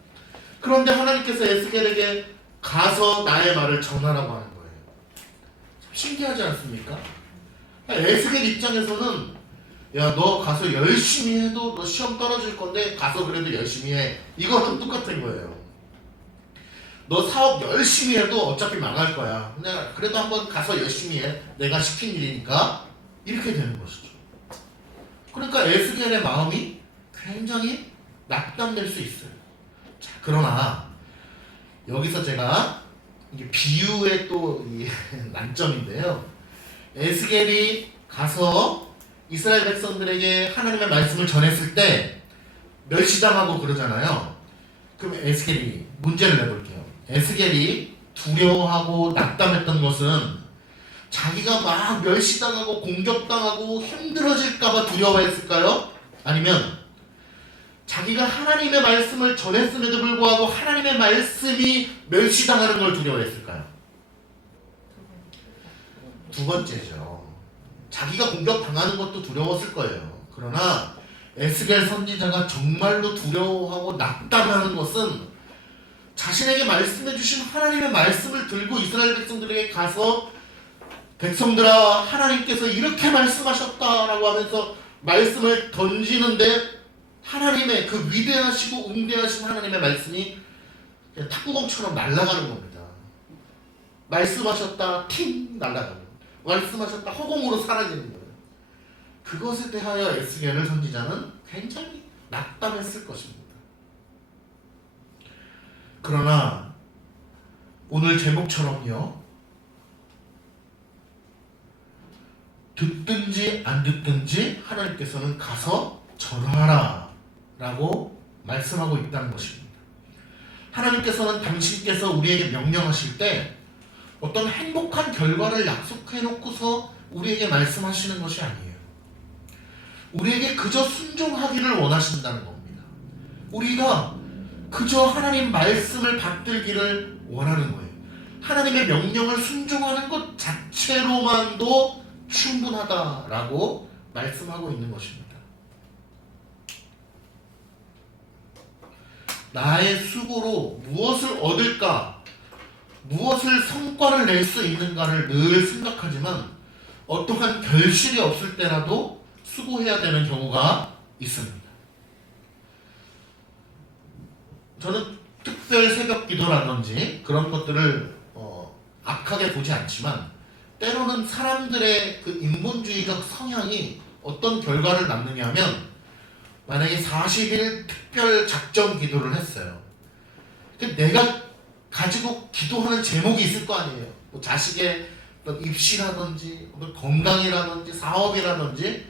그런데 하나님께서 에스겔에게 가서 나의 말을 전하라고 하는 거예요. 신기하지 않습니까? 에스겔 입장에서는 야, 너 가서 열심히 해도 너 시험 떨어질 건데 가서 그래도 열심히 해. 이거는 똑같은 거예요. 너 사업 열심히 해도 어차피 망할 거야. 근데 그래도 한번 가서 열심히 해. 내가 시킨 일이니까. 이렇게 되는 것이죠. 그러니까 에스겔의 마음이 굉장히 낙담될 수 있어요. 자, 그러나 여기서 제가 이게 비유의 또 이 난점인데요. 에스겔이 가서 이스라엘 백성들에게 하나님의 말씀을 전했을 때 멸시당하고 그러잖아요. 그럼 에스겔이 문제를 내볼게요. 에스겔이 두려워하고 낙담했던 것은 자기가 막 멸시당하고 공격당하고 힘들어질까봐 두려워했을까요? 아니면 자기가 하나님의 말씀을 전했음에도 불구하고 하나님의 말씀이 멸시당하는 걸 두려워했을까요? 두 번째죠. 자기가 공격당하는 것도 두려웠을 거예요. 그러나 에스겔 선지자가 정말로 두려워하고 낙담하는 것은 자신에게 말씀해 주신 하나님의 말씀을 들고 이스라엘 백성들에게 가서 백성들아 하나님께서 이렇게 말씀하셨다라고 하면서 말씀을 던지는데 하나님의 그 위대하시고 웅대하신 하나님의 말씀이 그냥 탁구공처럼 날아가는 겁니다. 말씀하셨다 팅 날아가는, 말씀하셨다 허공으로 사라지는 거예요. 그것에 대하여 에스겔 선지자는 굉장히 낙담했을 것입니다. 그러나 오늘 제목처럼요, 듣든지 안 듣든지 하나님께서는 가서 전하라 라고 말씀하고 있다는 것입니다. 하나님께서는 당신께서 우리에게 명령하실 때 어떤 행복한 결과를 약속해 놓고서 우리에게 말씀하시는 것이 아니에요. 우리에게 그저 순종하기를 원하신다는 겁니다. 우리가 그저 하나님 말씀을 받들기를 원하는 거예요. 하나님의 명령을 순종하는 것 자체로만도 충분하다라고 말씀하고 있는 것입니다. 나의 수고로 무엇을 얻을까, 무엇을 성과를 낼 수 있는가를 늘 생각하지만 어떠한 결실이 없을 때라도 수고해야 되는 경우가 있습니다. 저는 특별 새벽 기도라든지 그런 것들을 악하게 보지 않지만 때로는 사람들의 그 인본주의적 성향이 어떤 결과를 낳느냐 하면, 만약에 40일 특별 작정 기도를 했어요. 내가 가지고 기도하는 제목이 있을 거 아니에요. 뭐 자식의 어떤 입시라든지 건강이라든지 사업이라든지.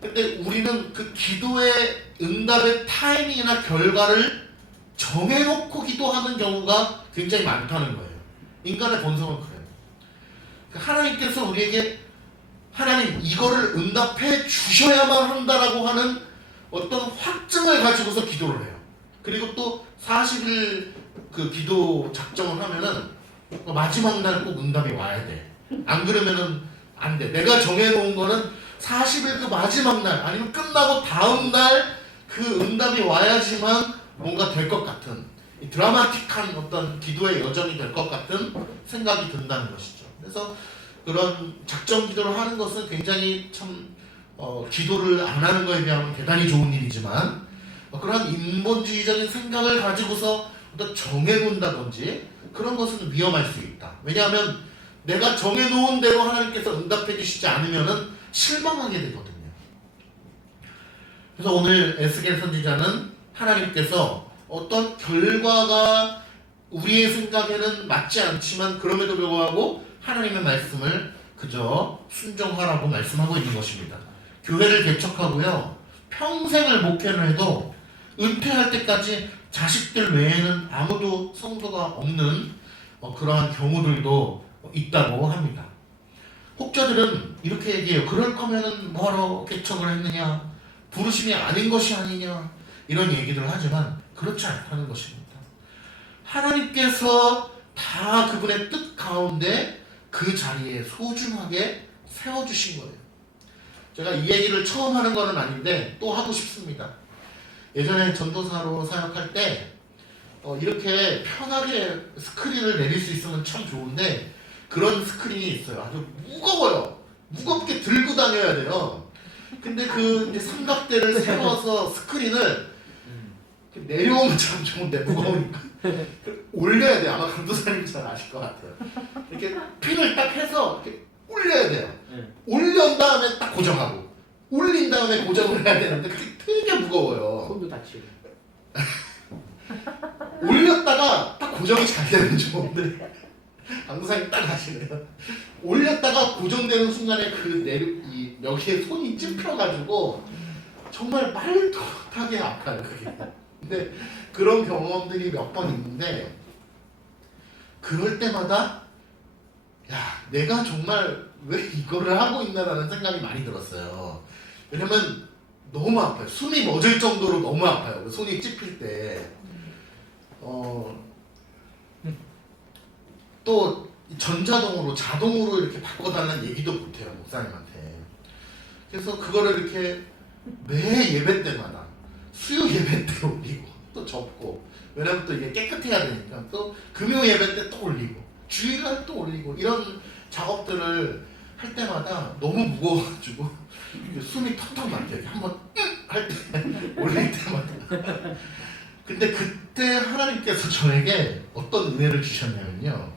근데 우리는 그 기도의 응답의 타이밍이나 결과를 정해놓고 기도하는 경우가 굉장히 많다는 거예요. 인간의 본성은 그래요. 하나님께서 우리에게 하나님 이거를 응답해 주셔야만 한다라고 하는 어떤 확증을 가지고서 기도를 해요. 그리고 또 40일 그 기도 작정을 하면은 마지막 날 꼭 응답이 와야 돼. 안 그러면은 안 돼. 내가 정해놓은 거는 40일 그 마지막 날 아니면 끝나고 다음 날 그 응답이 와야지만 뭔가 될 것 같은, 이 드라마틱한 어떤 기도의 여정이 될 것 같은 생각이 든다는 것이죠. 그래서 그런 작정 기도를 하는 것은 굉장히 참 기도를 안 하는 거에 비하면 대단히 좋은 일이지만, 그런 인본주의적인 생각을 가지고서 어떤 정해놓는다든지 그런 것은 위험할 수 있다. 왜냐하면 내가 정해놓은 대로 하나님께서 응답해 주시지 않으면 실망하게 되거든요. 그래서 오늘 에스겔 선지자는 하나님께서 어떤 결과가 우리의 생각에는 맞지 않지만 그럼에도 불구하고 하나님의 말씀을 그저 순종하라고 말씀하고 있는 것입니다. 교회를 개척하고요, 평생을 목회를 해도 은퇴할 때까지 자식들 외에는 아무도 성도가 없는 그러한 경우들도 있다고 합니다. 혹자들은 이렇게 얘기해요. 그럴 거면은 뭐하러 개척을 했느냐, 부르심이 아닌 것이 아니냐, 이런 얘기들을 하지만 그렇지 않다는 것입니다. 하나님께서 다 그분의 뜻 가운데 그 자리에 소중하게 세워주신 거예요. 제가 이 얘기를 처음 하는 거는 아닌데 또 하고 싶습니다. 예전에 전도사로 사역할 때 이렇게 편하게 스크린을 내릴 수 있으면 참 좋은데 그런 스크린이 있어요. 아주 무거워요. 무겁게 들고 다녀야 돼요. 근데 그 이제 삼각대를 세워서 스크린을 내려오면 참 좋은데 무거우니까 올려야 돼요. 아마 강도사님 잘 아실 것 같아요. 이렇게 핀을 딱 해서 이렇게 올려야 돼요. 올린 다음에 딱 고정하고 올린 다음에 고정을 해야 되는데 그게 되게 무거워요. 손도 다치고. 올렸다가 딱 고정이 잘 되면 좋은데 강도사님 딱 하시네요. 올렸다가 고정되는 순간에 여기에 손이 찝혀가지고 정말 말도 못하게 아파요 그게. 근데 그런 경험들이 몇 번 있는데 그럴 때마다 야 내가 정말 왜 이거를 하고 있나라는 생각이 많이 들었어요. 왜냐면 너무 아파요. 숨이 멎을 정도로 너무 아파요. 손이 찝힐 때. 또 전자동으로 자동으로 이렇게 바꿔달라는 얘기도 못해요 목사님한테. 그래서 그거를 이렇게 매 예배 때마다 수요 예배 때 올리고 또 접고, 왜냐면 또 이게 깨끗해야 되니까 또 금요 예배 때 또 올리고 주일날 또 올리고 이런 작업들을 할 때마다 너무 무거워가지고 숨이 턱턱 막혀요. 한번 할 때 올릴 때마다. 근데 그때 하나님께서 저에게 어떤 은혜를 주셨냐면요,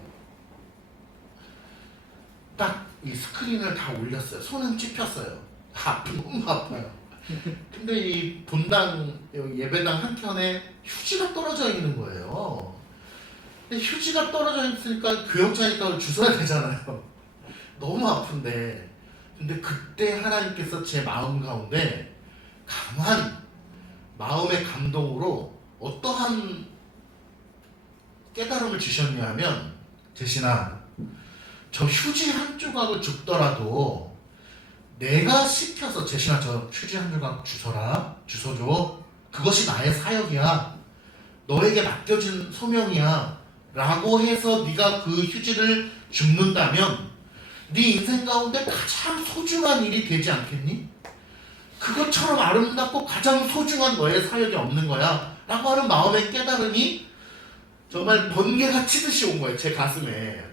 딱 이 스크린을 다 올렸어요. 손은 찝혔어요. 너무 아파요. 근데 이 본당 예배당 한켠에 휴지가 떨어져 있는 거예요. 근데 휴지가 떨어져 있으니까 교역자니까 주워야 되잖아요. 너무 아픈데. 근데 그때 하나님께서 제 마음 가운데 강한 마음의 감동으로 어떠한 깨달음을 주셨냐 하면, 제신아, 저 휴지 한 조각을 줍더라도 내가 시켜서, 제신아 저 휴지 한 조각 주워줘. 그것이 나의 사역이야. 너에게 맡겨진 소명이야. 라고 해서 네가 그 휴지를 줍는다면 네 인생 가운데 가장 소중한 일이 되지 않겠니? 그것처럼 아름답고 가장 소중한 너의 사역이 없는 거야. 라고 하는 마음의 깨달음이 정말 번개가 치듯이 온 거예요. 제 가슴에.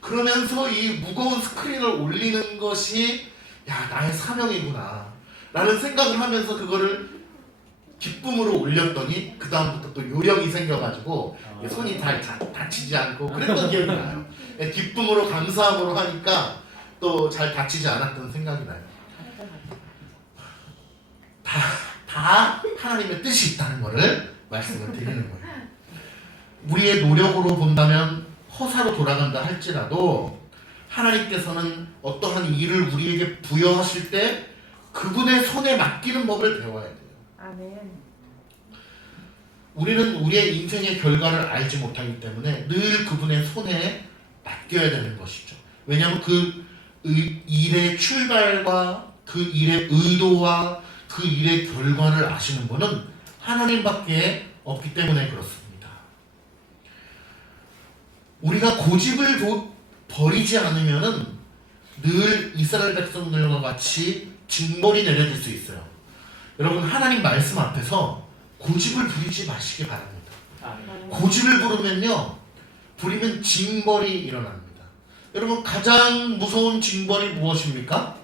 그러면서 이 무거운 스크린을 올리는 것이 야 나의 사명이구나 라는 생각을 하면서 그거를 기쁨으로 올렸더니 그 다음부터 또 요령이 생겨가지고 손이 잘 다치지 않고 그랬던 기억이 나요. 기쁨으로 감사함으로 하니까 또 잘 다치지 않았던 생각이 나요. 다 하나님의 뜻이 있다는 것을 말씀을 드리는 거예요. 우리의 노력으로 본다면 허사로 돌아간다 할지라도 하나님께서는 어떠한 일을 우리에게 부여하실 때 그분의 손에 맡기는 법을 배워야 돼요. 아멘. 우리는 우리의 인생의 결과를 알지 못하기 때문에 늘 그분의 손에 맡겨야 되는 것이죠. 왜냐하면 그 일의 출발과 그 일의 의도와 그 일의 결과를 아시는 분은 하나님밖에 없기 때문에 그렇습니다. 우리가 고집을 버리지 않으면은 늘 이스라엘 백성들과 같이 징벌이 내려질 수 있어요. 여러분, 하나님 말씀 앞에서 고집을 부리지 마시기 바랍니다. 고집을 부리면 징벌이 일어납니다. 여러분, 가장 무서운 징벌이 무엇입니까?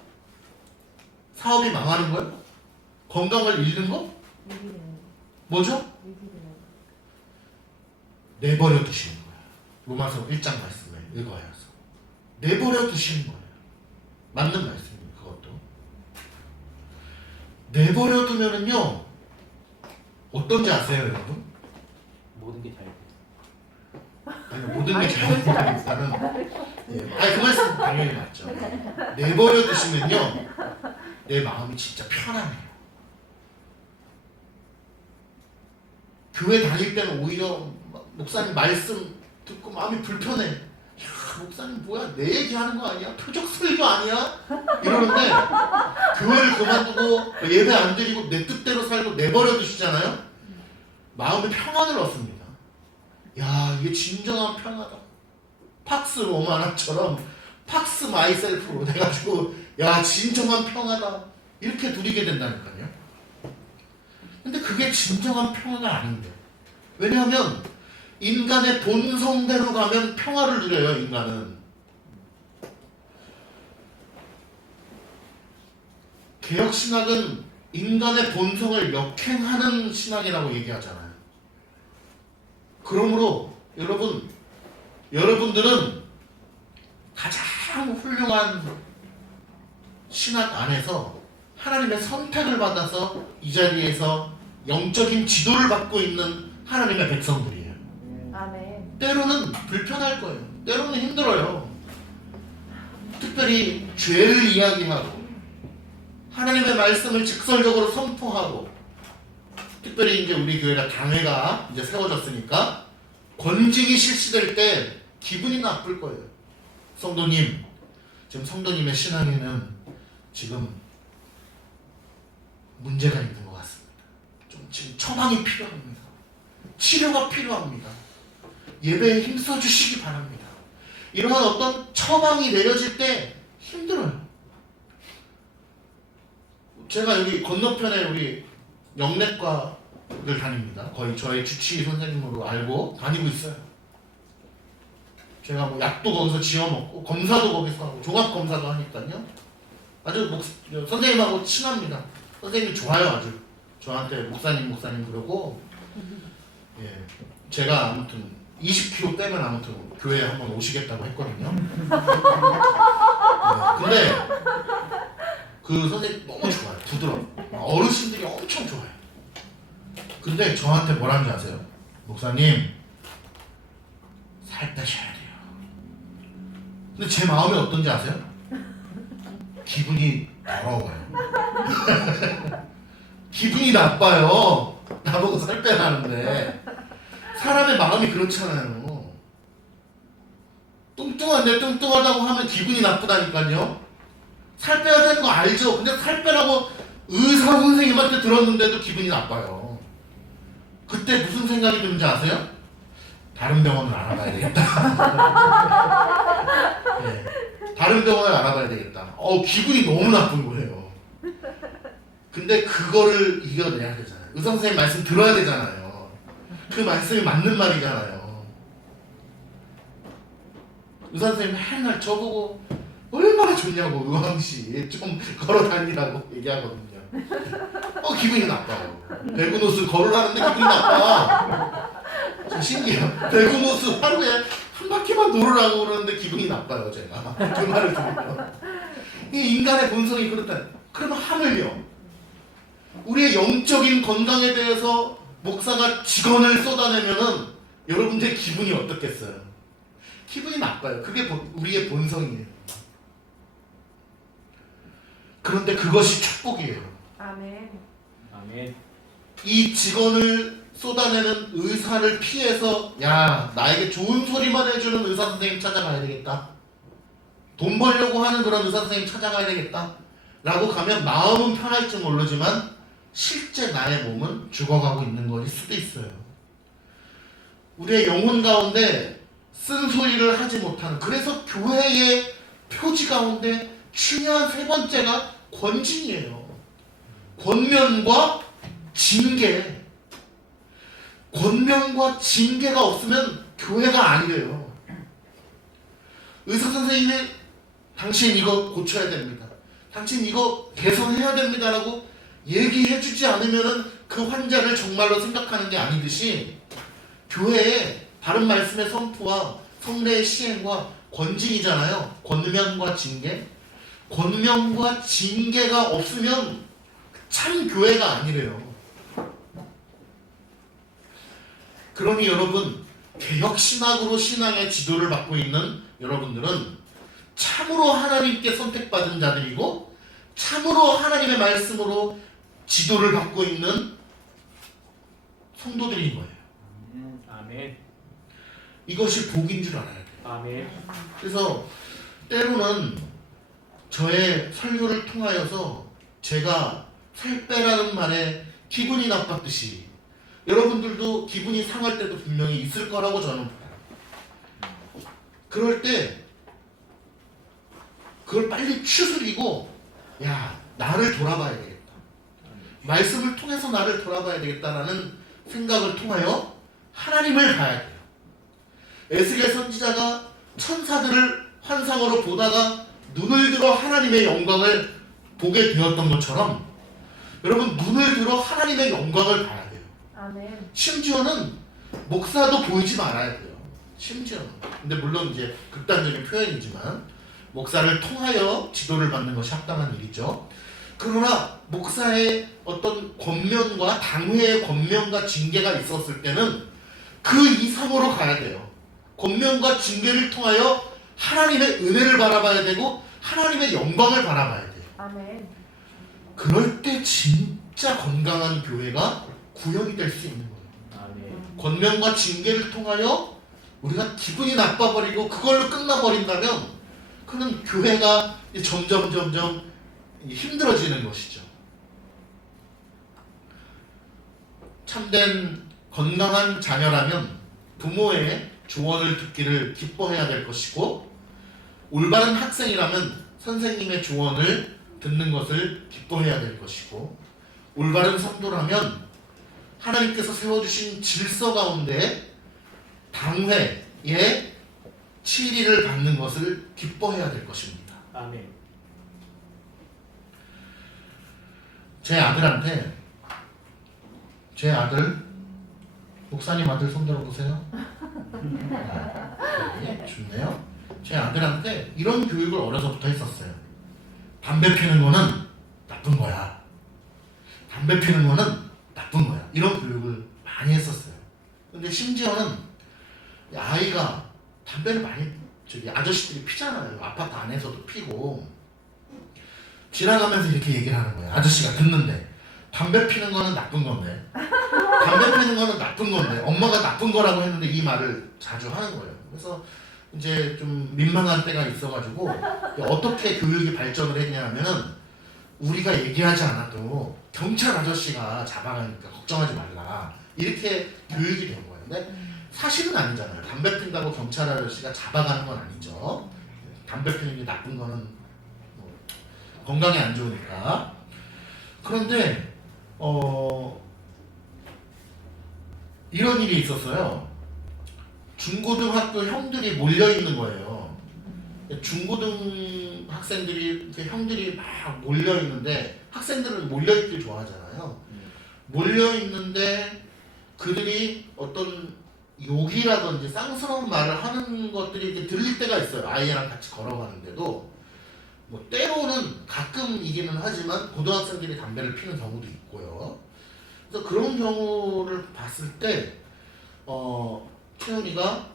사업이 망하는 거예요? 건강을 잃는 거? 뭐죠? 내버려 두시는 거예요. 로마서 1장 말씀에 읽어야 해서 내버려 두시는 거예요. 맞는 말씀입니다. 그것도 내버려 두면은요 어떤지 아세요, 여러분? 모든 게 잘 돼. 아니, 모든 게 잘못되기보다는 그 말씀 당연히 맞죠. 내버려 두시면요 내 마음이 진짜 편안해요. 교회 다닐 때는 오히려 목사님 말씀 듣고 마음이 불편해. 목사님 뭐야 내 얘기하는 거 아니야? 표적 설교 아니야? 이러는데 교회를 그만두고 예배 안 드리고 내 뜻대로 살고 내버려 두시잖아요. 마음에 평안을 얻습니다. 야 이게 진정한 평화다. 팍스 로마나처럼 팍스 마이셀프로 돼가지고 야 진정한 평화다 이렇게 누리게 된다니까요. 근데 그게 진정한 평화가 아닌데, 왜냐하면 인간의 본성대로 가면 평화를 누려요. 인간은 개혁신학은 인간의 본성을 역행하는 신학이라고 얘기하잖아요. 그러므로 여러분들은 가장 훌륭한 신학 안에서 하나님의 선택을 받아서 이 자리에서 영적인 지도를 받고 있는 하나님의 백성들이에요. 아멘. 때로는 불편할 거예요. 때로는 힘들어요. 특별히 죄를 이야기하고 하나님의 말씀을 직설적으로 선포하고, 특별히 이제 우리 교회가 당회가 이제 세워졌으니까 권징이 실시될 때 기분이 나쁠 거예요. 성도님, 지금 성도님의 신앙에는 지금 문제가 있는 것 같습니다. 좀 지금 처방이 필요합니다. 치료가 필요합니다. 예배에 힘써 주시기 바랍니다. 이러한 어떤 처방이 내려질 때 힘들어요. 제가 여기 건너편에 우리 영내과를 다닙니다. 거의 저의 주치의 선생님으로 알고 다니고 있어요. 제가 뭐 약도 거기서 지어 먹고 검사도 거기서 하고 종합 검사도 하니까요. 아주 선생님하고 친합니다. 선생님이 좋아요. 아주 저한테 목사님 그러고, 예, 제가 아무튼 20kg 빼면 아무튼 교회에 한번 오시겠다고 했거든요. 예, 근데 그 선생님 너무 좋아요. 부드러워. 어르신들이 엄청 좋아요. 근데 저한테 뭐라는 줄 아세요? 목사님, 살 빼셔야 돼요. 근데 제 마음이 어떤지 아세요? 기분이 더러워요. 기분이 나빠요. 나보고 살 빼라는데. 사람의 마음이 그렇잖아요. 뚱뚱한데 뚱뚱하다고 하면 기분이 나쁘다니까요. 살 빼야 되는 거 알죠? 근데 살 빼라고 의사 선생님한테 들었는데도 기분이 나빠요. 그때 무슨 생각이 드는지 아세요? 다른 병원을 알아봐야 되겠다. 네, 다른 병원을 알아봐야 되겠다. 기분이 너무 나쁜 거예요. 근데 그거를 이겨내야 되잖아요. 의사 선생님 말씀 들어야 되잖아요. 그 말씀이 맞는 말이잖아요. 의사 선생님 맨날 저보고 얼마나 좋냐고 의왕시 좀 걸어 다니라고 얘기하거든요. 기분이 나빠요. 배구노스 걸으라는데 기분이 나빠. 좀 신기해요. 배구노스 하루에 한 바퀴만 돌으라고 그러는데 기분이 나빠요. 제가 그 말을 들으면. 이 인간의 본성이 그렇다. 그러면 하물며 우리의 영적인 건강에 대해서 목사가 직언을 쏟아내면은 여러분들의 기분이 어떻겠어요? 기분이 나빠요. 그게 우리의 본성이에요. 그런데 그것이 축복이에요. 아멘. 아멘. 이 직언을 쏟아내는 의사를 피해서 야 나에게 좋은 소리만 해주는 의사 선생님 찾아가야 되겠다. 돈 벌려고 하는 그런 의사 선생님 찾아가야 되겠다. 라고 가면 마음은 편할지 모르지만 실제 나의 몸은 죽어가고 있는 것일 수도 있어요. 우리의 영혼 가운데 쓴소리를 하지 못하는, 그래서 교회의 표지 가운데 중요한 세 번째가 권징이에요. 권면과 징계. 권면과 징계가 없으면 교회가 아니래요. 의사 선생님이 당신 이거 고쳐야 됩니다. 당신 이거 개선해야 됩니다라고 얘기해주지 않으면은 그 환자를 정말로 생각하는 게 아니듯이 교회에 바른 말씀의 선포와 성례의 시행과 권징이잖아요. 권면과 징계. 권면과 징계가 없으면 참 교회가 아니래요. 그러니 여러분, 개혁신학으로 신앙의 지도를 받고 있는 여러분들은 참으로 하나님께 선택받은 자들이고 참으로 하나님의 말씀으로 지도를 받고 있는 성도들인 거예요. 아멘. 이것이 복인 줄 알아야 돼요. 아멘. 그래서 때로는 저의 설교를 통하여서 제가 살 빼라는 말에 기분이 나빴듯이 여러분들도 기분이 상할 때도 분명히 있을 거라고 저는 봐요. 그럴 때 그걸 빨리 추스리고 야, 나를 돌아봐야 되겠다. 말씀을 통해서 나를 돌아봐야 되겠다라는 생각을 통하여 하나님을 봐야 돼요. 에스겔 선지자가 천사들을 환상으로 보다가 눈을 들어 하나님의 영광을 보게 되었던 것처럼 여러분 눈을 들어 하나님의 영광을 봐야 돼요. 아멘. 심지어는 목사도 보이지 말아야 돼요. 심지어는. 근데 물론 이제 극단적인 표현이지만 목사를 통하여 지도를 받는 것이 합당한 일이죠. 그러나 목사의 어떤 권면과 당회의 권면과 징계가 있었을 때는 그 이상으로 가야 돼요. 권면과 징계를 통하여 하나님의 은혜를 바라봐야 되고 하나님의 영광을 바라봐야 돼요. 아멘. 그럴 때 진짜 건강한 교회가 구현이 될 수 있는 거예요. 아멘. 권면과 징계를 통하여 우리가 기분이 나빠버리고 그걸로 끝나버린다면 그는 교회가 점점 힘들어지는 것이죠. 참된 건강한 자녀라면 부모의 조언을 듣기를 기뻐해야 될 것이고 올바른 학생이라면 선생님의 조언을 듣는 것을 기뻐해야 될 것이고 올바른 성도라면 하나님께서 세워주신 질서 가운데 당회의 치리를 받는 것을 기뻐해야 될 것입니다. 아멘. 제 아들한테 제 아들 목사님 아들 손 들어보세요. 네, 좋네요. 제 아들한테 이런 교육을 어려서부터 했었어요. 담배 피는 거는 나쁜 거야. 담배 피는 거는 나쁜 거야. 이런 교육을 많이 했었어요. 근데 심지어는 아이가 담배를 많이 아저씨들이 피잖아요. 아파트 안에서도 피고 지나가면서 이렇게 얘기를 하는 거예요. 아저씨가 듣는데 담배 피는 거는 나쁜 건데 담배 피는 거는 나쁜 건데 엄마가 나쁜 거라고 했는데 이 말을 자주 하는 거예요. 그래서 이제 좀 민망한 때가 있어가지고 어떻게 교육이 발전을 했냐 하면은 우리가 얘기하지 않아도 경찰 아저씨가 잡아가니까 걱정하지 말라 이렇게 교육이 된 거예요. 근데 사실은 아니잖아요. 담배 핀다고 경찰 아저씨가 잡아가는 건 아니죠. 담배 피는 게 나쁜 거는 뭐 건강에 안 좋으니까. 그런데 이런 일이 있었어요. 중고등학교 형들이 몰려 있는 거예요. 중고등 학생들이 이렇게 형들이 막 몰려 있는데 학생들은 몰려 있길 좋아하잖아요. 몰려 있는데 그들이 어떤 욕이라든지 쌍스러운 말을 하는 것들이 이렇게 들릴 때가 있어요. 아이랑 같이 걸어가는데도 뭐 때로는 가끔이기는 하지만 고등학생들이 담배를 피는 경우도 있고요. 그래서 그런 경우를 봤을 때 채연이가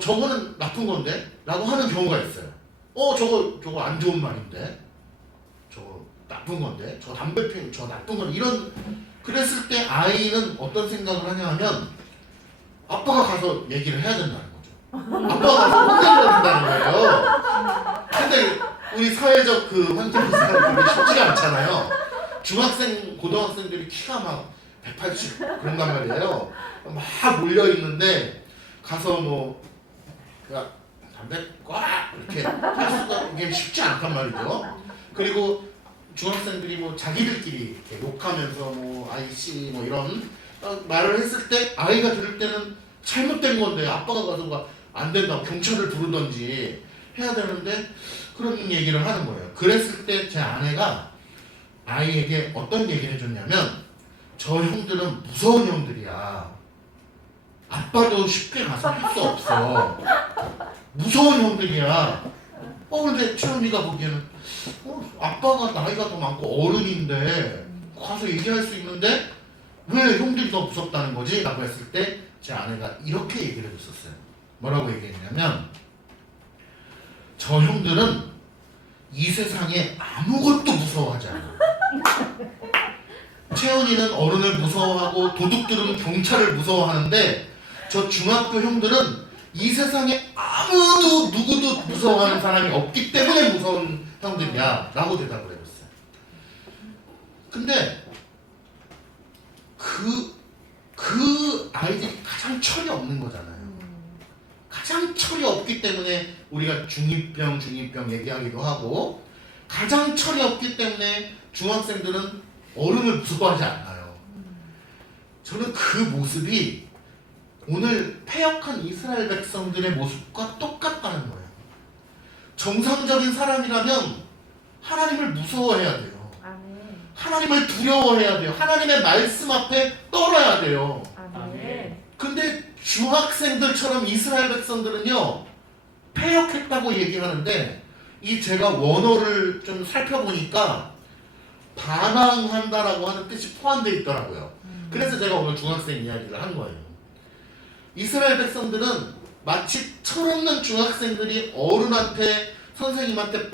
저거는 나쁜 건데? 라고 하는 경우가 있어요. 저거 안 좋은 말인데? 저거 나쁜 건데? 저 담배 피우는 저 나쁜 건데? 이런 그랬을 때 아이는 어떤 생각을 하냐 하면 아빠가 가서 얘기를 해야 된다는 거죠. 아빠가 가서 혼내야 된다는 거예요. 근데 우리 사회적 그 환경이 쉽지가 않잖아요. 중학생, 고등학생들이 키가 막 180 그런단 말이에요. 막 몰려있는데 가서 뭐 담배 꽉 이렇게 할 수가 이게 쉽지 않단 말이죠. 그리고 중학생들이 뭐 자기들끼리 이렇게 욕하면서 뭐 아이씨 뭐 이런 말을 했을 때 아이가 들을 때는 잘못된 건데 아빠가 가서 안 된다고 경찰을 부르던지 해야 되는데 그런 얘기를 하는 거예요. 그랬을 때 제 아내가 아이에게 어떤 얘기를 해줬냐면 저 형들은 무서운 형들이야. 아빠도 쉽게 가서 할 수 없어. 무서운 형들이야. 근데 채연이가 보기에는 아빠가 나이가 더 많고 어른인데 가서 얘기할 수 있는데 왜 형들이 더 무섭다는 거지? 라고 했을 때 제 아내가 이렇게 얘기를 해줬었어요. 뭐라고 얘기했냐면 저 형들은 이 세상에 아무것도 무서워하지 않아. 채연이는 어른을 무서워하고 도둑들은 경찰을 무서워하는데 저 중학교 형들은 이 세상에 아무도 누구도 무서워하는 사람이 없기 때문에 무서운 형들이야 라고 대답을 해줬어요. 근데 그 아이들이 가장 철이 없는 거잖아요. 가장 철이 없기 때문에 우리가 중2병 얘기하기도 하고, 가장 철이 없기 때문에 중학생들은 어른을 무서워하지 않아요. 저는 그 모습이 오늘 패역한 이스라엘 백성들의 모습과 똑같다는 거예요. 정상적인 사람이라면 하나님을 무서워해야 돼요. 아멘. 하나님을 두려워해야 돼요. 하나님의 말씀 앞에 떨어야 돼요. 아멘. 근데 중학생들처럼 이스라엘 백성들은요, 패역했다고 얘기하는데, 이 제가 원어를 좀 살펴보니까 반항한다라고 하는 뜻이 포함되어 있더라고요. 그래서 제가 오늘 중학생 이야기를 한 거예요. 이스라엘 백성들은 마치 철없는 중학생들이 어른한테, 선생님한테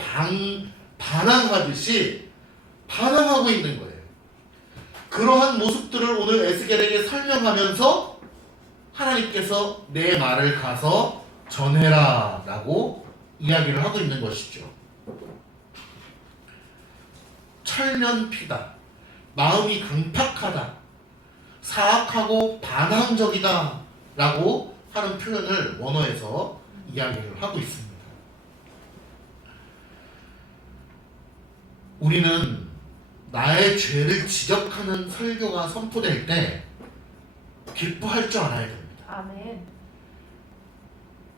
반항하듯이 반항하고 있는 거예요. 그러한 모습들을 오늘 에스겔에게 설명하면서 하나님께서 내 말을 가서 전해라 라고 이야기를 하고 있는 것이죠. 철면피다, 마음이 강팍하다, 사악하고 반항적이다 라고 하는 표현을 원어에서 이야기를 하고 있습니다. 우리는 나의 죄를 지적하는 설교가 선포될 때 기뻐할 줄 알아야 됩니다. 아멘.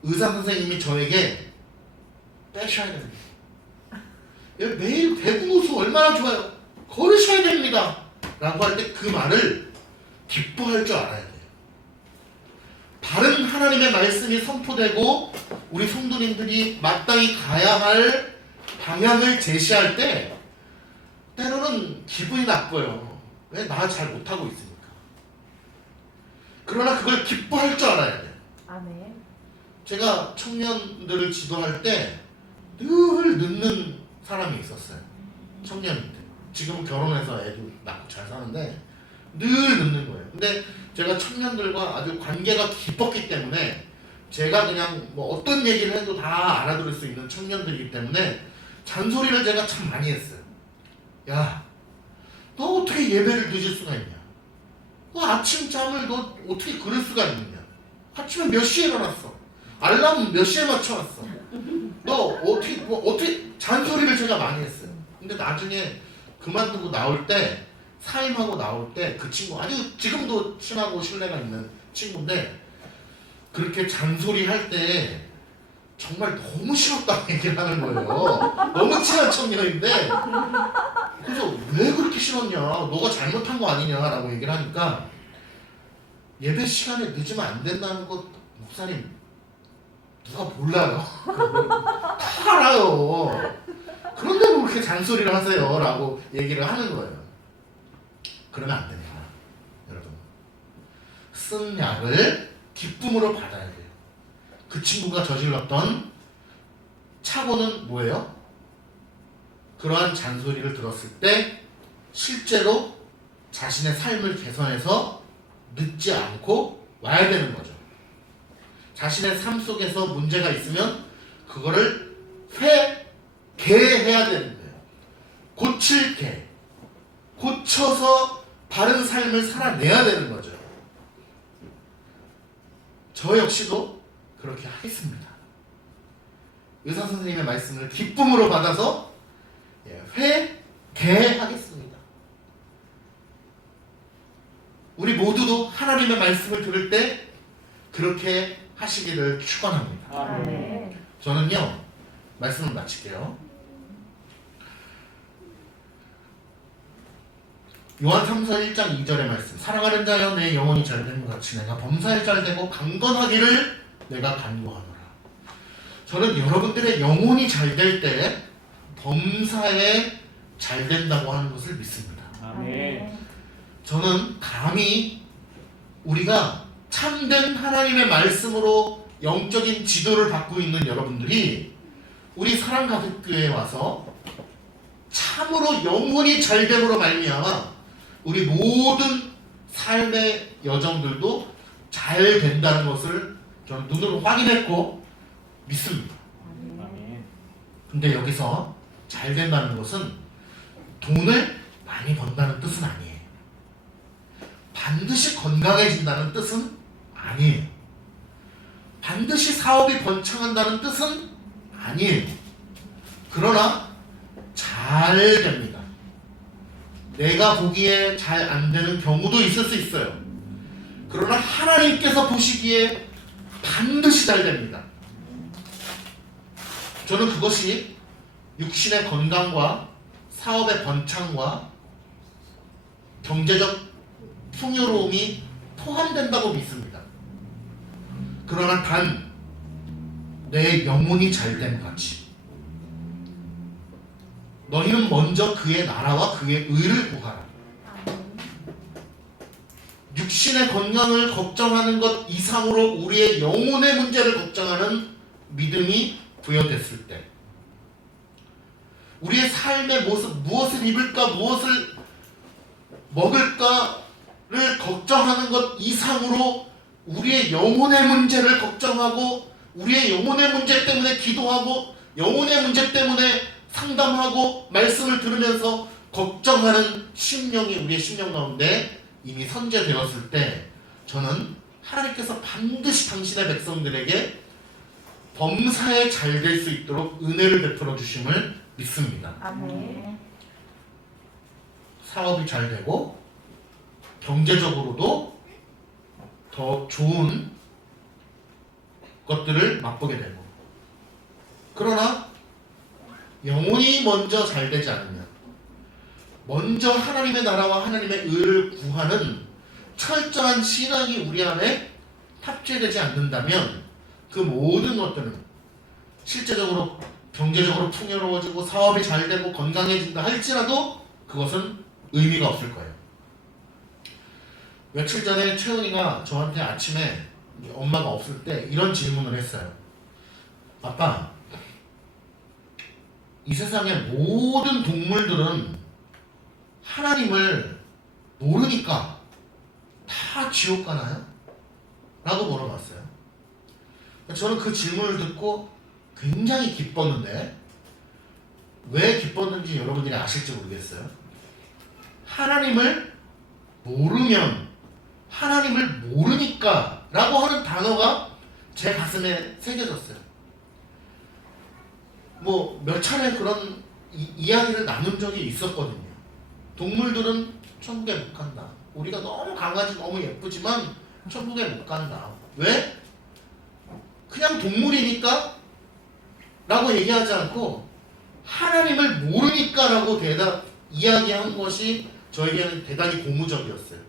의사 선생님이 저에게 빼셔야 됩니다. 매일 대구노수 얼마나 좋아요. 걸으셔야 됩니다. 라고 할 때 그 말을 기뻐할 줄 알아야 돼요. 바른 하나님의 말씀이 선포되고 우리 성도님들이 마땅히 가야 할 방향을 제시할 때 때로는 기분이 나빠요. 왜 나 잘 못하고 있으니까. 그러나 그걸 기뻐할 줄 알아야 돼요. 아멘. 제가 청년들을 지도할 때 늘 늦는 사람이 있었어요. 청년인데 지금은 결혼해서 애도 낳고 잘 사는데 늘 늦는 거예요. 근데 제가 청년들과 아주 관계가 깊었기 때문에 제가 그냥 뭐 어떤 얘기를 해도 다 알아들을 수 있는 청년들이기 때문에 잔소리를 제가 참 많이 했어요. 야, 너 어떻게 예배를 늦을 수가 있냐? 너 아침 잠을 너 어떻게 그럴 수가 있느냐? 아침에 몇 시에 일어났어? 알람 몇 시에 맞춰놨어? 너 어떻게 잔소리를 제가 많이 했어요. 근데 나중에 그만두고 나올 때, 사임하고 나올 때 그 친구 아주 지금도 친하고 신뢰가 있는 친구인데 그렇게 잔소리 할 때 정말 너무 싫었다고 얘기를 하는 거예요. 너무 친한 청년인데 그래서 왜 그렇게 싫었냐, 너가 잘못한 거 아니냐라고 얘기를 하니까 예배 시간에 늦으면 안 된다는 거 목사님 누가 몰라요? 다 알아요. 그런데 왜 그렇게 잔소리를 하세요? 라고 얘기를 하는 거예요. 그러면 안 됩니다. 여러분, 쓴 약을 기쁨으로 받아야 돼요. 그 친구가 저질렀던 착오는 뭐예요? 그러한 잔소리를 들었을 때 실제로 자신의 삶을 개선해서 늦지 않고 와야 되는 거죠. 자신의 삶 속에서 문제가 있으면 그거를 개해야 되는 거예요. 고칠 개, 고쳐서 바른 삶을 살아내야 되는 거죠. 저 역시도 그렇게 하겠습니다. 의사 선생님의 말씀을 기쁨으로 받아서 회개하겠습니다. 우리 모두도 하나님의 말씀을 들을 때 그렇게 하시기를 축원합니다. 아멘. 저는요, 말씀을 마칠게요. 요한 3서 1장 2절의 말씀, 사랑하는 자여 내 영혼이 잘된 것 같이 내가 범사에 잘되고 강건하기를 내가 간구하노라. 저는 여러분들의 영혼이 잘될 때 범사에 잘된다고 하는 것을 믿습니다. 아멘. 저는 감히 우리가 참된 하나님의 말씀으로 영적인 지도를 받고 있는 여러분들이 우리 사랑가족교회에 와서 참으로 영혼이 잘됨으로 말미암아 우리 모든 삶의 여정들도 잘 된다는 것을 저는 눈으로 확인했고 믿습니다. 아멘. 근데 여기서 잘 된다는 것은 돈을 많이 번다는 뜻은 아니에요. 반드시 건강해진다는 뜻은 아니에요. 반드시 사업이 번창한다는 뜻은 아니에요. 그러나 잘 됩니다. 내가 보기에 잘 안 되는 경우도 있을 수 있어요. 그러나 하나님께서 보시기에 반드시 잘 됩니다. 저는 그것이 육신의 건강과 사업의 번창과 경제적 풍요로움이 포함된다고 믿습니다. 그러나 단 내 영혼이 잘됨 같이 너희는 먼저 그의 나라와 그의 의를 구하라. 육신의 건강을 걱정하는 것 이상으로 우리의 영혼의 문제를 걱정하는 믿음이 부여됐을 때 우리의 삶의 모습, 무엇을 입을까, 무엇을 먹을까를 걱정하는 것 이상으로 우리의 영혼의 문제를 걱정하고 우리의 영혼의 문제 때문에 기도하고 영혼의 문제 때문에 상담하고 말씀을 들으면서 걱정하는 심령이 우리의 심령 가운데 이미 선재되었을 때 저는 하나님께서 반드시 당신의 백성들에게 범사에 잘 될 수 있도록 은혜를 베풀어 주심을 믿습니다. 아멘. 사업이 잘 되고 경제적으로도 더 좋은 것들을 맛보게 되고 그러나 영혼이 먼저 잘 되지 않으면 먼저 하나님의 나라와 하나님의 의를 구하는 철저한 신앙이 우리 안에 탑재되지 않는다면 그 모든 것들은 실제적으로 경제적으로 풍요로워지고 사업이 잘 되고 건강해진다 할지라도 그것은 의미가 없을 거예요. 며칠 전에 채은이가 저한테 아침에 엄마가 없을 때 이런 질문을 했어요. 아빠, 이 세상의 모든 동물들은 하나님을 모르니까 다 지옥 가나요? 라고 물어봤어요. 저는 그 질문을 듣고 굉장히 기뻤는데 왜 기뻤는지 여러분들이 아실지 모르겠어요. 하나님을 모르면 하나님을 모르니까 라고 하는 단어가 제 가슴에 새겨졌어요. 뭐 몇 차례 그런 이야기를 나눈 적이 있었거든요. 동물들은 천국에 못 간다. 우리가 너무 강아지 너무 예쁘지만 천국에 못 간다. 왜? 그냥 동물이니까? 라고 얘기하지 않고 하나님을 모르니까 라고 이야기한 것이 저에게는 대단히 고무적이었어요.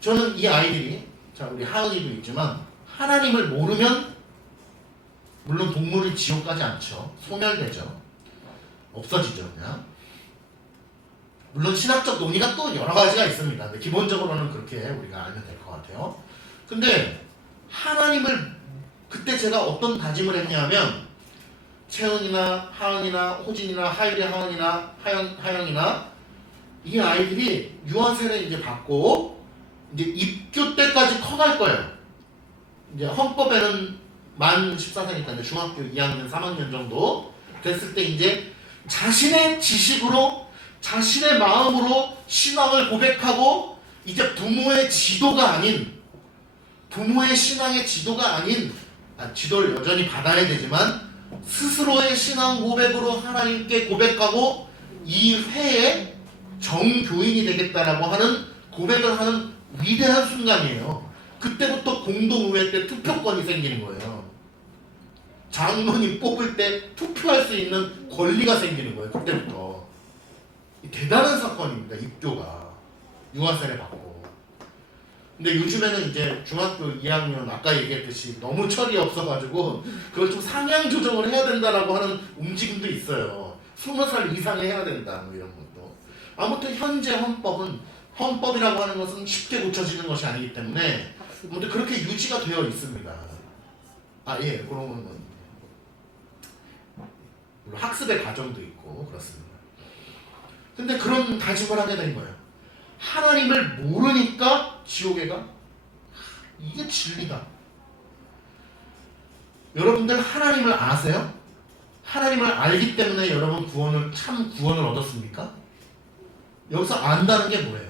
저는 이 아이들이 자 우리 하은이도 있지만 하나님을 모르면 물론 동물이 지옥 가지 않죠. 소멸되죠. 없어지죠 그냥. 물론 신학적 논의가 또 여러 가지가 있습니다. 근데 기본적으로는 그렇게 우리가 알면 될 것 같아요. 근데 하나님을 그때 제가 어떤 다짐을 했냐면 채은이나 하은이나 호진이나 하율이 하은이나 하영이나 이 아이들이 유아세례 이제 받고 이제 입교 때까지 커갈 거예요. 이제 헌법에는 만 14세니까 중학교 2학년, 3학년 정도 됐을 때 이제 자신의 지식으로 자신의 마음으로 신앙을 고백하고 이제 부모의 지도가 아닌 부모의 신앙의 지도가 아닌 지도를 여전히 받아야 되지만 스스로의 신앙 고백으로 하나님께 고백하고 이 회에 정교인이 되겠다라고 하는 고백을 하는 위대한 순간이에요. 그때부터 공동의회 때 투표권이 생기는 거예요. 장로님 뽑을 때 투표할 수 있는 권리가 생기는 거예요. 그때부터. 대단한 사건입니다. 입교가. 유아세례 받고. 근데 요즘에는 이제 중학교 2학년 아까 얘기했듯이 너무 철이 없어가지고 그걸 좀 상향 조정을 해야 된다라고 하는 움직임도 있어요. 20살 이상에 해야 된다 뭐 이런 것도. 아무튼 현재 헌법이라고 하는 것은 쉽게 고쳐지는 것이 아니기 때문에 아무튼 그렇게 유지가 되어 있습니다. 예, 그런 건 물론 학습의 과정도 있고 그렇습니다. 근데 그런 다짐을 하게 된 거예요. 하나님을 모르니까 지옥에 가? 이게 진리다. 여러분들 하나님을 아세요? 하나님을 알기 때문에 여러분 참 구원을 얻었습니까? 여기서 안다는 게 뭐예요?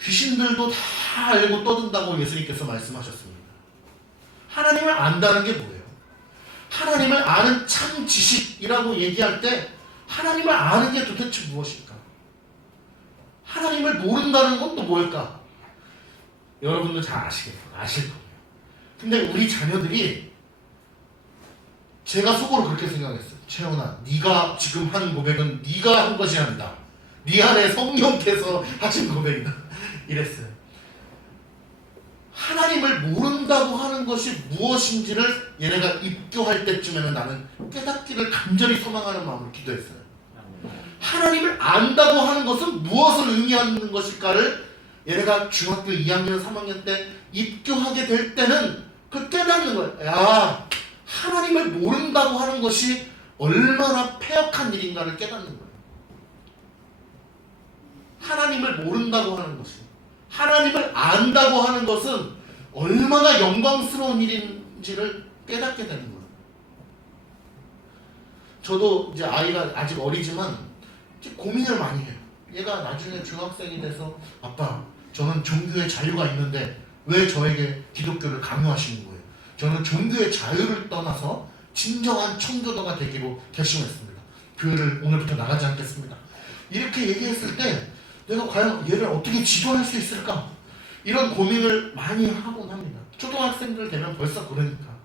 귀신들도 다 알고 떠든다고 예수님께서 말씀하셨습니다. 하나님을 안다는 게 뭐예요? 하나님을 아는 참 지식이라고 얘기할 때 하나님을 아는 게 도대체 무엇일까? 하나님을 모른다는 건 또 뭘까? 여러분도 잘 아실 거예요. 근데 우리 자녀들이 제가 속으로 그렇게 생각했어요. 채원아, 네가 지금 하는 고백은 네가 한 것이 아니다. 네 안에 성령께서 하신 고백이다. 이랬어요. 하나님을 모른다고 하는 것이 무엇인지를 얘네가 입교할 때쯤에는 나는 깨닫기를 간절히 소망하는 마음으로 기도했어요. 하나님을 안다고 하는 것은 무엇을 의미하는 것일까를 얘네가 중학교 2학년, 3학년 때 입교하게 될 때는 그 깨닫는 거예요. 야, 하나님을 모른다고 하는 것이 얼마나 패역한 일인가를 깨닫는 거예요. 하나님을 모른다고 하는 것이, 하나님을 안다고 하는 것은 얼마나 영광스러운 일인지를 깨닫게 되는 거예요. 저도 이제 아이가 아직 어리지만 고민을 많이 해요. 얘가 나중에 중학생이 돼서 아빠, 저는 종교의 자유가 있는데 왜 저에게 기독교를 강요하시는 거예요? 저는 종교의 자유를 떠나서 진정한 청교도가 되기로 결심했습니다. 교회를 오늘부터 나가지 않겠습니다. 이렇게 얘기했을 때 내가 과연 얘를 어떻게 지도할 수 있을까? 이런 고민을 많이 하곤 합니다. 초등학생들 되면 벌써 그러니까.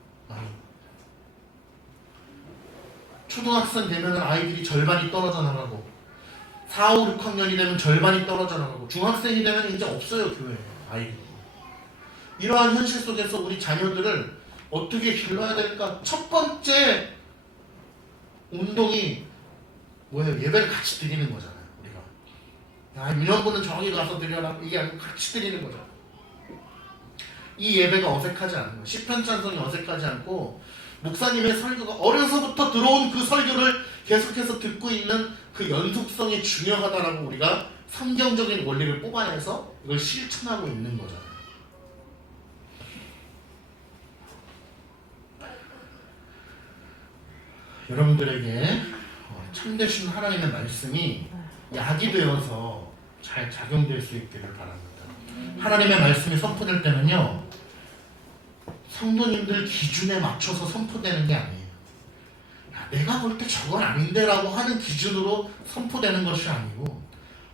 초등학생 되면 아이들이 절반이 떨어져 나가고 4, 5, 6학년이 되면 절반이 떨어져 나가고 중학생이 되면 이제 없어요, 교회에 아이들이. 이러한 현실 속에서 우리 자녀들을 어떻게 길러야 될까? 첫 번째 운동이 뭐예요? 예배를 같이 드리는 거잖아요, 우리가. 야, 민원부는 저기 가서 드려라. 이게 아니고 같이 드리는 거죠. 이 예배가 어색하지 않은 거예요. 시편 찬송이 어색하지 않고 목사님의 설교가 어려서부터 들어온 그 설교를 계속해서 듣고 있는 그 연속성이 중요하다라고 우리가 성경적인 원리를 뽑아내서 이걸 실천하고 있는 거잖아요. 여러분들에게 참되신 하나님의 말씀이 약이 되어서 잘 작용될 수 있기를 바랍니다. 하나님의 말씀이 선포될 때는요, 성도님들 기준에 맞춰서 선포되는 게 아니에요. 야, 내가 볼 때 저건 아닌데 라고 하는 기준으로 선포되는 것이 아니고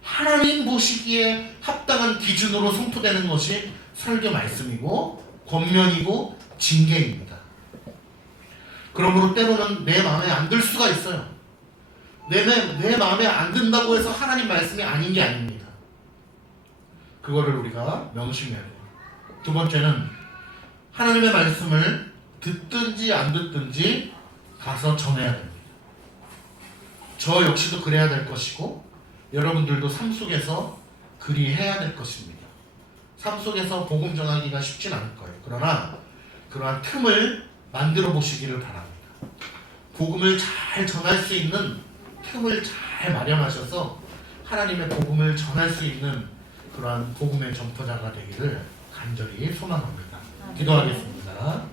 하나님 보시기에 합당한 기준으로 선포되는 것이 설교 말씀이고 권면이고 징계입니다. 그러므로 때로는 내 마음에 안 들 수가 있어요. 내 마음에 안 든다고 해서 하나님 말씀이 아닌 게 아닙니다. 그거를 우리가 명심해야 돼요. 두 번째는 하나님의 말씀을 듣든지 안 듣든지 가서 전해야 됩니다. 저 역시도 그래야 될 것이고 여러분들도 삶 속에서 그리해야 될 것입니다. 삶 속에서 복음 전하기가 쉽진 않을 거예요. 그러나 그러한 틈을 만들어 보시기를 바랍니다. 복음을 잘 전할 수 있는 틈을 잘 마련하셔서 하나님의 복음을 전할 수 있는 그러한 복음의 전포자가 되기를 간절히 소망합니다. 기도하겠습니다.